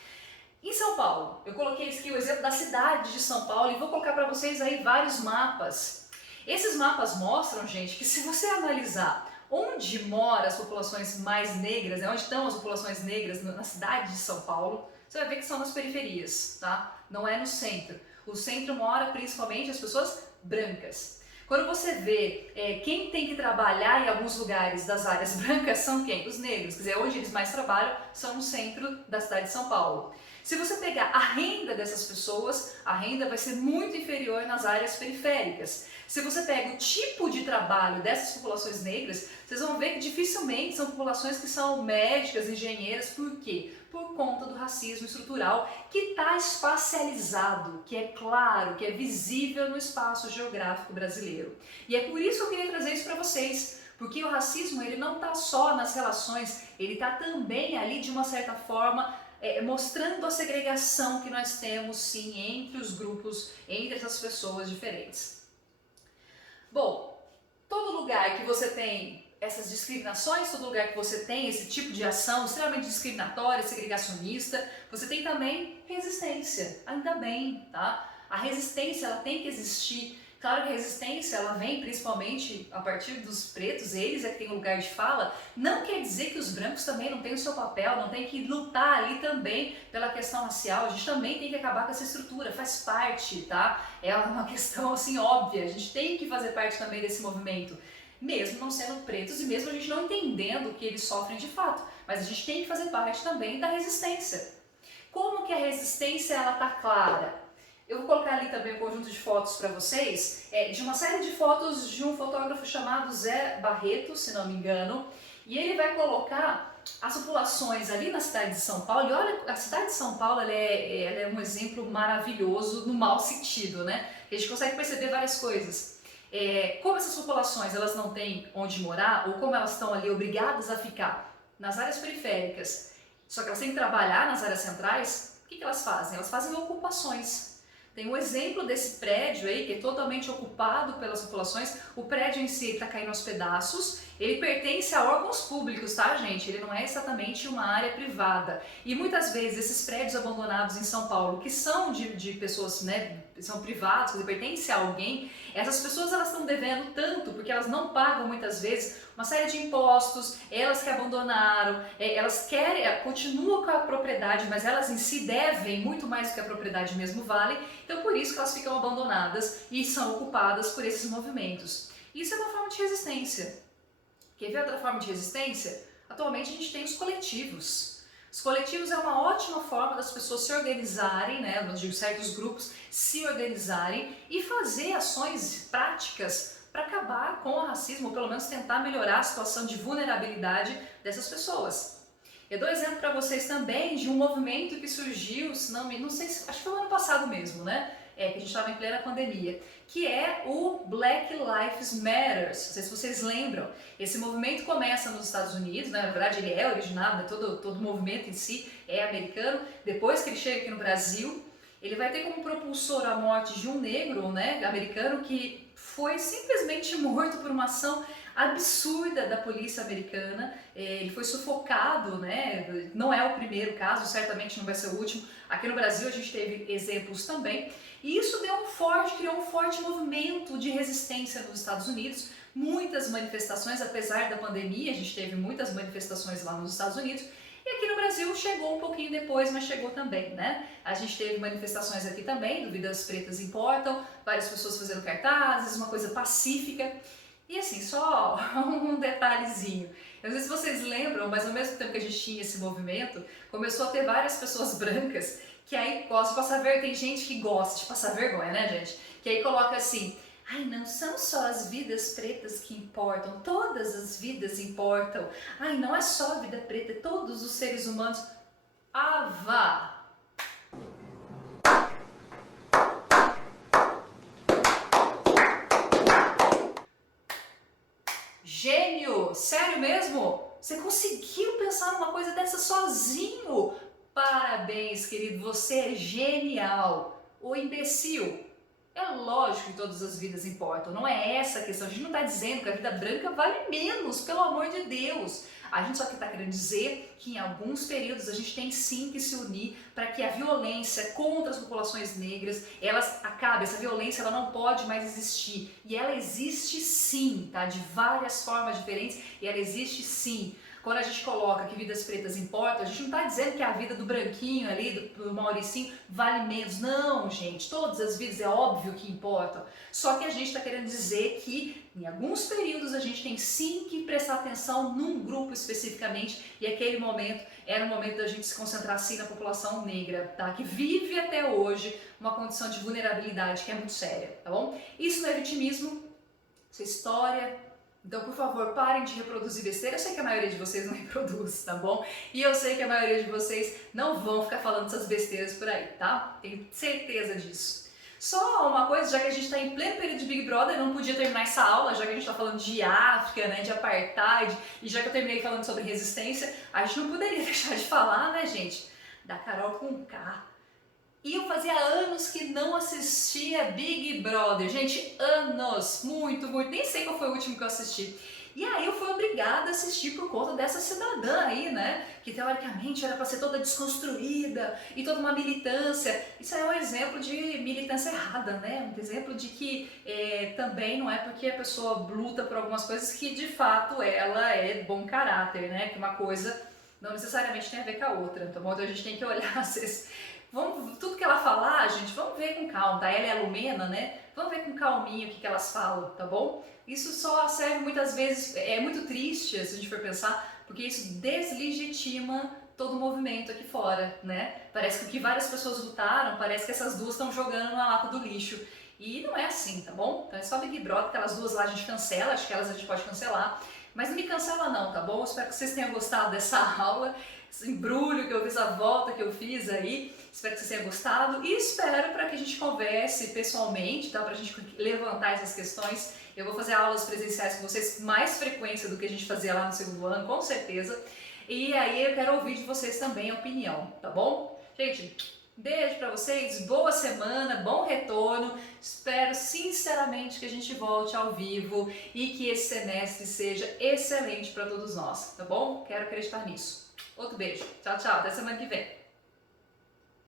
Em São Paulo, eu coloquei aqui o exemplo da cidade de São Paulo e vou colocar para vocês aí vários mapas. Esses mapas mostram, gente, que se você analisar onde moram as populações mais negras, onde estão as populações negras na cidade de São Paulo, você vai ver que são nas periferias, tá? Não é no centro. O centro mora principalmente as pessoas brancas. Quando você vê quem tem que trabalhar em alguns lugares das áreas brancas são quem? Os negros, quer dizer, onde eles mais trabalham são no centro da cidade de São Paulo. Se você pegar a renda dessas pessoas, a renda vai ser muito inferior nas áreas periféricas. Se você pega o tipo de trabalho dessas populações negras, vocês vão ver que dificilmente são populações que são médicas, engenheiras, por quê? Por conta do racismo estrutural que está espacializado, que é claro, que é visível no espaço geográfico brasileiro. E é por isso que eu queria trazer isso para vocês, porque o racismo ele não está só nas relações, ele está também ali de uma certa forma mostrando a segregação que nós temos sim entre os grupos, entre essas pessoas diferentes. Bom, todo lugar que você tem essas discriminações, todo lugar que você tem esse tipo de ação extremamente discriminatória, segregacionista, você tem também resistência, ainda bem, tá? A resistência ela tem que existir. Claro que a resistência ela vem principalmente a partir dos pretos, eles é que tem lugar de fala, não quer dizer que os brancos também não têm o seu papel, não tem que lutar ali também pela questão racial, a gente também tem que acabar com essa estrutura, faz parte, tá? É uma questão assim óbvia, a gente tem que fazer parte também desse movimento. Mesmo não sendo pretos e mesmo a gente não entendendo o que eles sofrem de fato, mas a gente tem que fazer parte também da resistência. Como que a resistência ela tá clara? Eu vou colocar ali também um conjunto de fotos para vocês, de uma série de fotos de um fotógrafo chamado Zé Barreto, se não me engano, e ele vai colocar as populações ali na cidade de São Paulo, e olha, a cidade de São Paulo ela é um exemplo maravilhoso no mau sentido, né? A gente consegue perceber várias coisas. Como essas populações elas não têm onde morar, ou como elas estão ali obrigadas a ficar nas áreas periféricas, só que elas têm que trabalhar nas áreas centrais, O que elas fazem? Elas fazem ocupações. Tem um exemplo desse prédio aí, que é totalmente ocupado pelas populações. O prédio em si está caindo aos pedaços. Ele pertence a órgãos públicos, tá, gente? Ele não é exatamente uma área privada. E muitas vezes esses prédios abandonados em São Paulo, que são de pessoas, né, são privados, que pertencem a alguém, essas pessoas elas estão devendo tanto, porque elas não pagam muitas vezes uma série de impostos, elas que abandonaram, elas querem, continuam com a propriedade, mas elas em si devem muito mais do que a propriedade mesmo vale, então por isso que elas ficam abandonadas e são ocupadas por esses movimentos. Isso é uma forma de resistência. Quer ver outra forma de resistência? Atualmente a gente tem os coletivos. Os coletivos é uma ótima forma das pessoas se organizarem, né, de certos grupos se organizarem e fazer ações práticas para acabar com o racismo, ou pelo menos tentar melhorar a situação de vulnerabilidade dessas pessoas. Eu dou exemplo para vocês também de um movimento que surgiu, não sei, acho que foi no ano passado mesmo, né? Que a gente estava em plena pandemia, que é o Black Lives Matter. Não sei se vocês lembram. Esse movimento começa nos Estados Unidos, né? Na verdade ele é originado, né? todo o movimento em si é americano. Depois que ele chega aqui no Brasil, ele vai ter como propulsor a morte de um negro, né, americano, que foi simplesmente morto por uma ação absurda da polícia americana. Ele foi sufocado, né? Não é o primeiro caso, certamente não vai ser o último. Aqui no Brasil a gente teve exemplos também. E isso criou um forte movimento de resistência nos Estados Unidos. Muitas manifestações, apesar da pandemia, a gente teve muitas manifestações lá nos Estados Unidos. E aqui no Brasil chegou um pouquinho depois, mas chegou também, né? A gente teve manifestações aqui também, do Vidas Pretas Importam, várias pessoas fazendo cartazes, uma coisa pacífica. E assim, só um detalhezinho. Eu não sei se vocês lembram, mas ao mesmo tempo que a gente tinha esse movimento, começou a ter várias pessoas brancas que aí gostam de passar vergonha. Tem gente que gosta de passar vergonha, né, gente? Que aí coloca assim: ai, não são só as vidas pretas que importam, todas as vidas importam. Ai, não é só a vida preta, é todos os seres humanos. Ah, vá! Gênio! Sério mesmo? Você conseguiu pensar numa coisa dessa sozinho? Parabéns, querido, você é genial! Ô imbecil! É lógico que todas as vidas importam, não é essa a questão. A gente não está dizendo que a vida branca vale menos, pelo amor de Deus. A gente só que está querendo dizer que em alguns períodos a gente tem sim que se unir para que a violência contra as populações negras, elas acabe, essa violência ela não pode mais existir. E ela existe sim, tá? De várias formas diferentes, e ela existe sim. Quando a gente coloca que vidas pretas importam, a gente não está dizendo que a vida do branquinho ali, do Mauricinho, vale menos. Não, gente, todas as vidas é óbvio que importam. Só que a gente está querendo dizer que em alguns períodos a gente tem sim que prestar atenção num grupo especificamente, e aquele momento era o momento da gente se concentrar sim na população negra, tá? Que vive até hoje uma condição de vulnerabilidade que é muito séria, tá bom? Isso não é vitimismo, isso é história. Então, por favor, parem de reproduzir besteira. Eu sei que a maioria de vocês não reproduz, tá bom? E eu sei que a maioria de vocês não vão ficar falando essas besteiras por aí, tá? Tenho certeza disso. Só uma coisa, já que a gente está em pleno período de Big Brother, eu não podia terminar essa aula, já que a gente está falando de África, né, de apartheid, e já que eu terminei falando sobre resistência, a gente não poderia deixar de falar, né, gente, da Carol Conká. E eu fazia anos que não assistia Big Brother. Gente, anos, muito, nem sei qual foi o último que eu assisti. E aí eu fui obrigada a assistir por conta dessa cidadã aí, né? Que teoricamente era para ser toda desconstruída e toda uma militância. Isso é um exemplo de militância errada, né? Um exemplo de que também não é porque a pessoa luta por algumas coisas que de fato ela é bom caráter, né? Que uma coisa não necessariamente tem a ver com a outra, tá bom? Então a gente tem que olhar às vezes. Tudo que ela falar, gente, vamos ver com calma, tá? Ela é a Lumena, né? Vamos ver com calminho o que elas falam, tá bom? Isso só serve muitas vezes, é muito triste se a gente for pensar, porque isso deslegitima todo o movimento aqui fora, né? Parece que o que várias pessoas lutaram, parece que essas duas estão jogando na lata do lixo. E não é assim, tá bom? Então é só Big Brother, aquelas duas lá a gente cancela, acho que elas a gente pode cancelar. Mas não me cancela não, tá bom? Espero que vocês tenham gostado dessa aula, esse embrulho que eu fiz, a volta que eu fiz aí. Espero que vocês tenham gostado e espero para que a gente converse pessoalmente, tá? Para a gente levantar essas questões. Eu vou fazer aulas presenciais com vocês com mais frequência do que a gente fazia lá no segundo ano, com certeza. E aí eu quero ouvir de vocês também a opinião, tá bom? Gente, beijo pra vocês, boa semana, bom retorno. Espero sinceramente que a gente volte ao vivo e que esse semestre seja excelente para todos nós, tá bom? Quero acreditar nisso. Outro beijo. Tchau, tchau. Até semana que vem.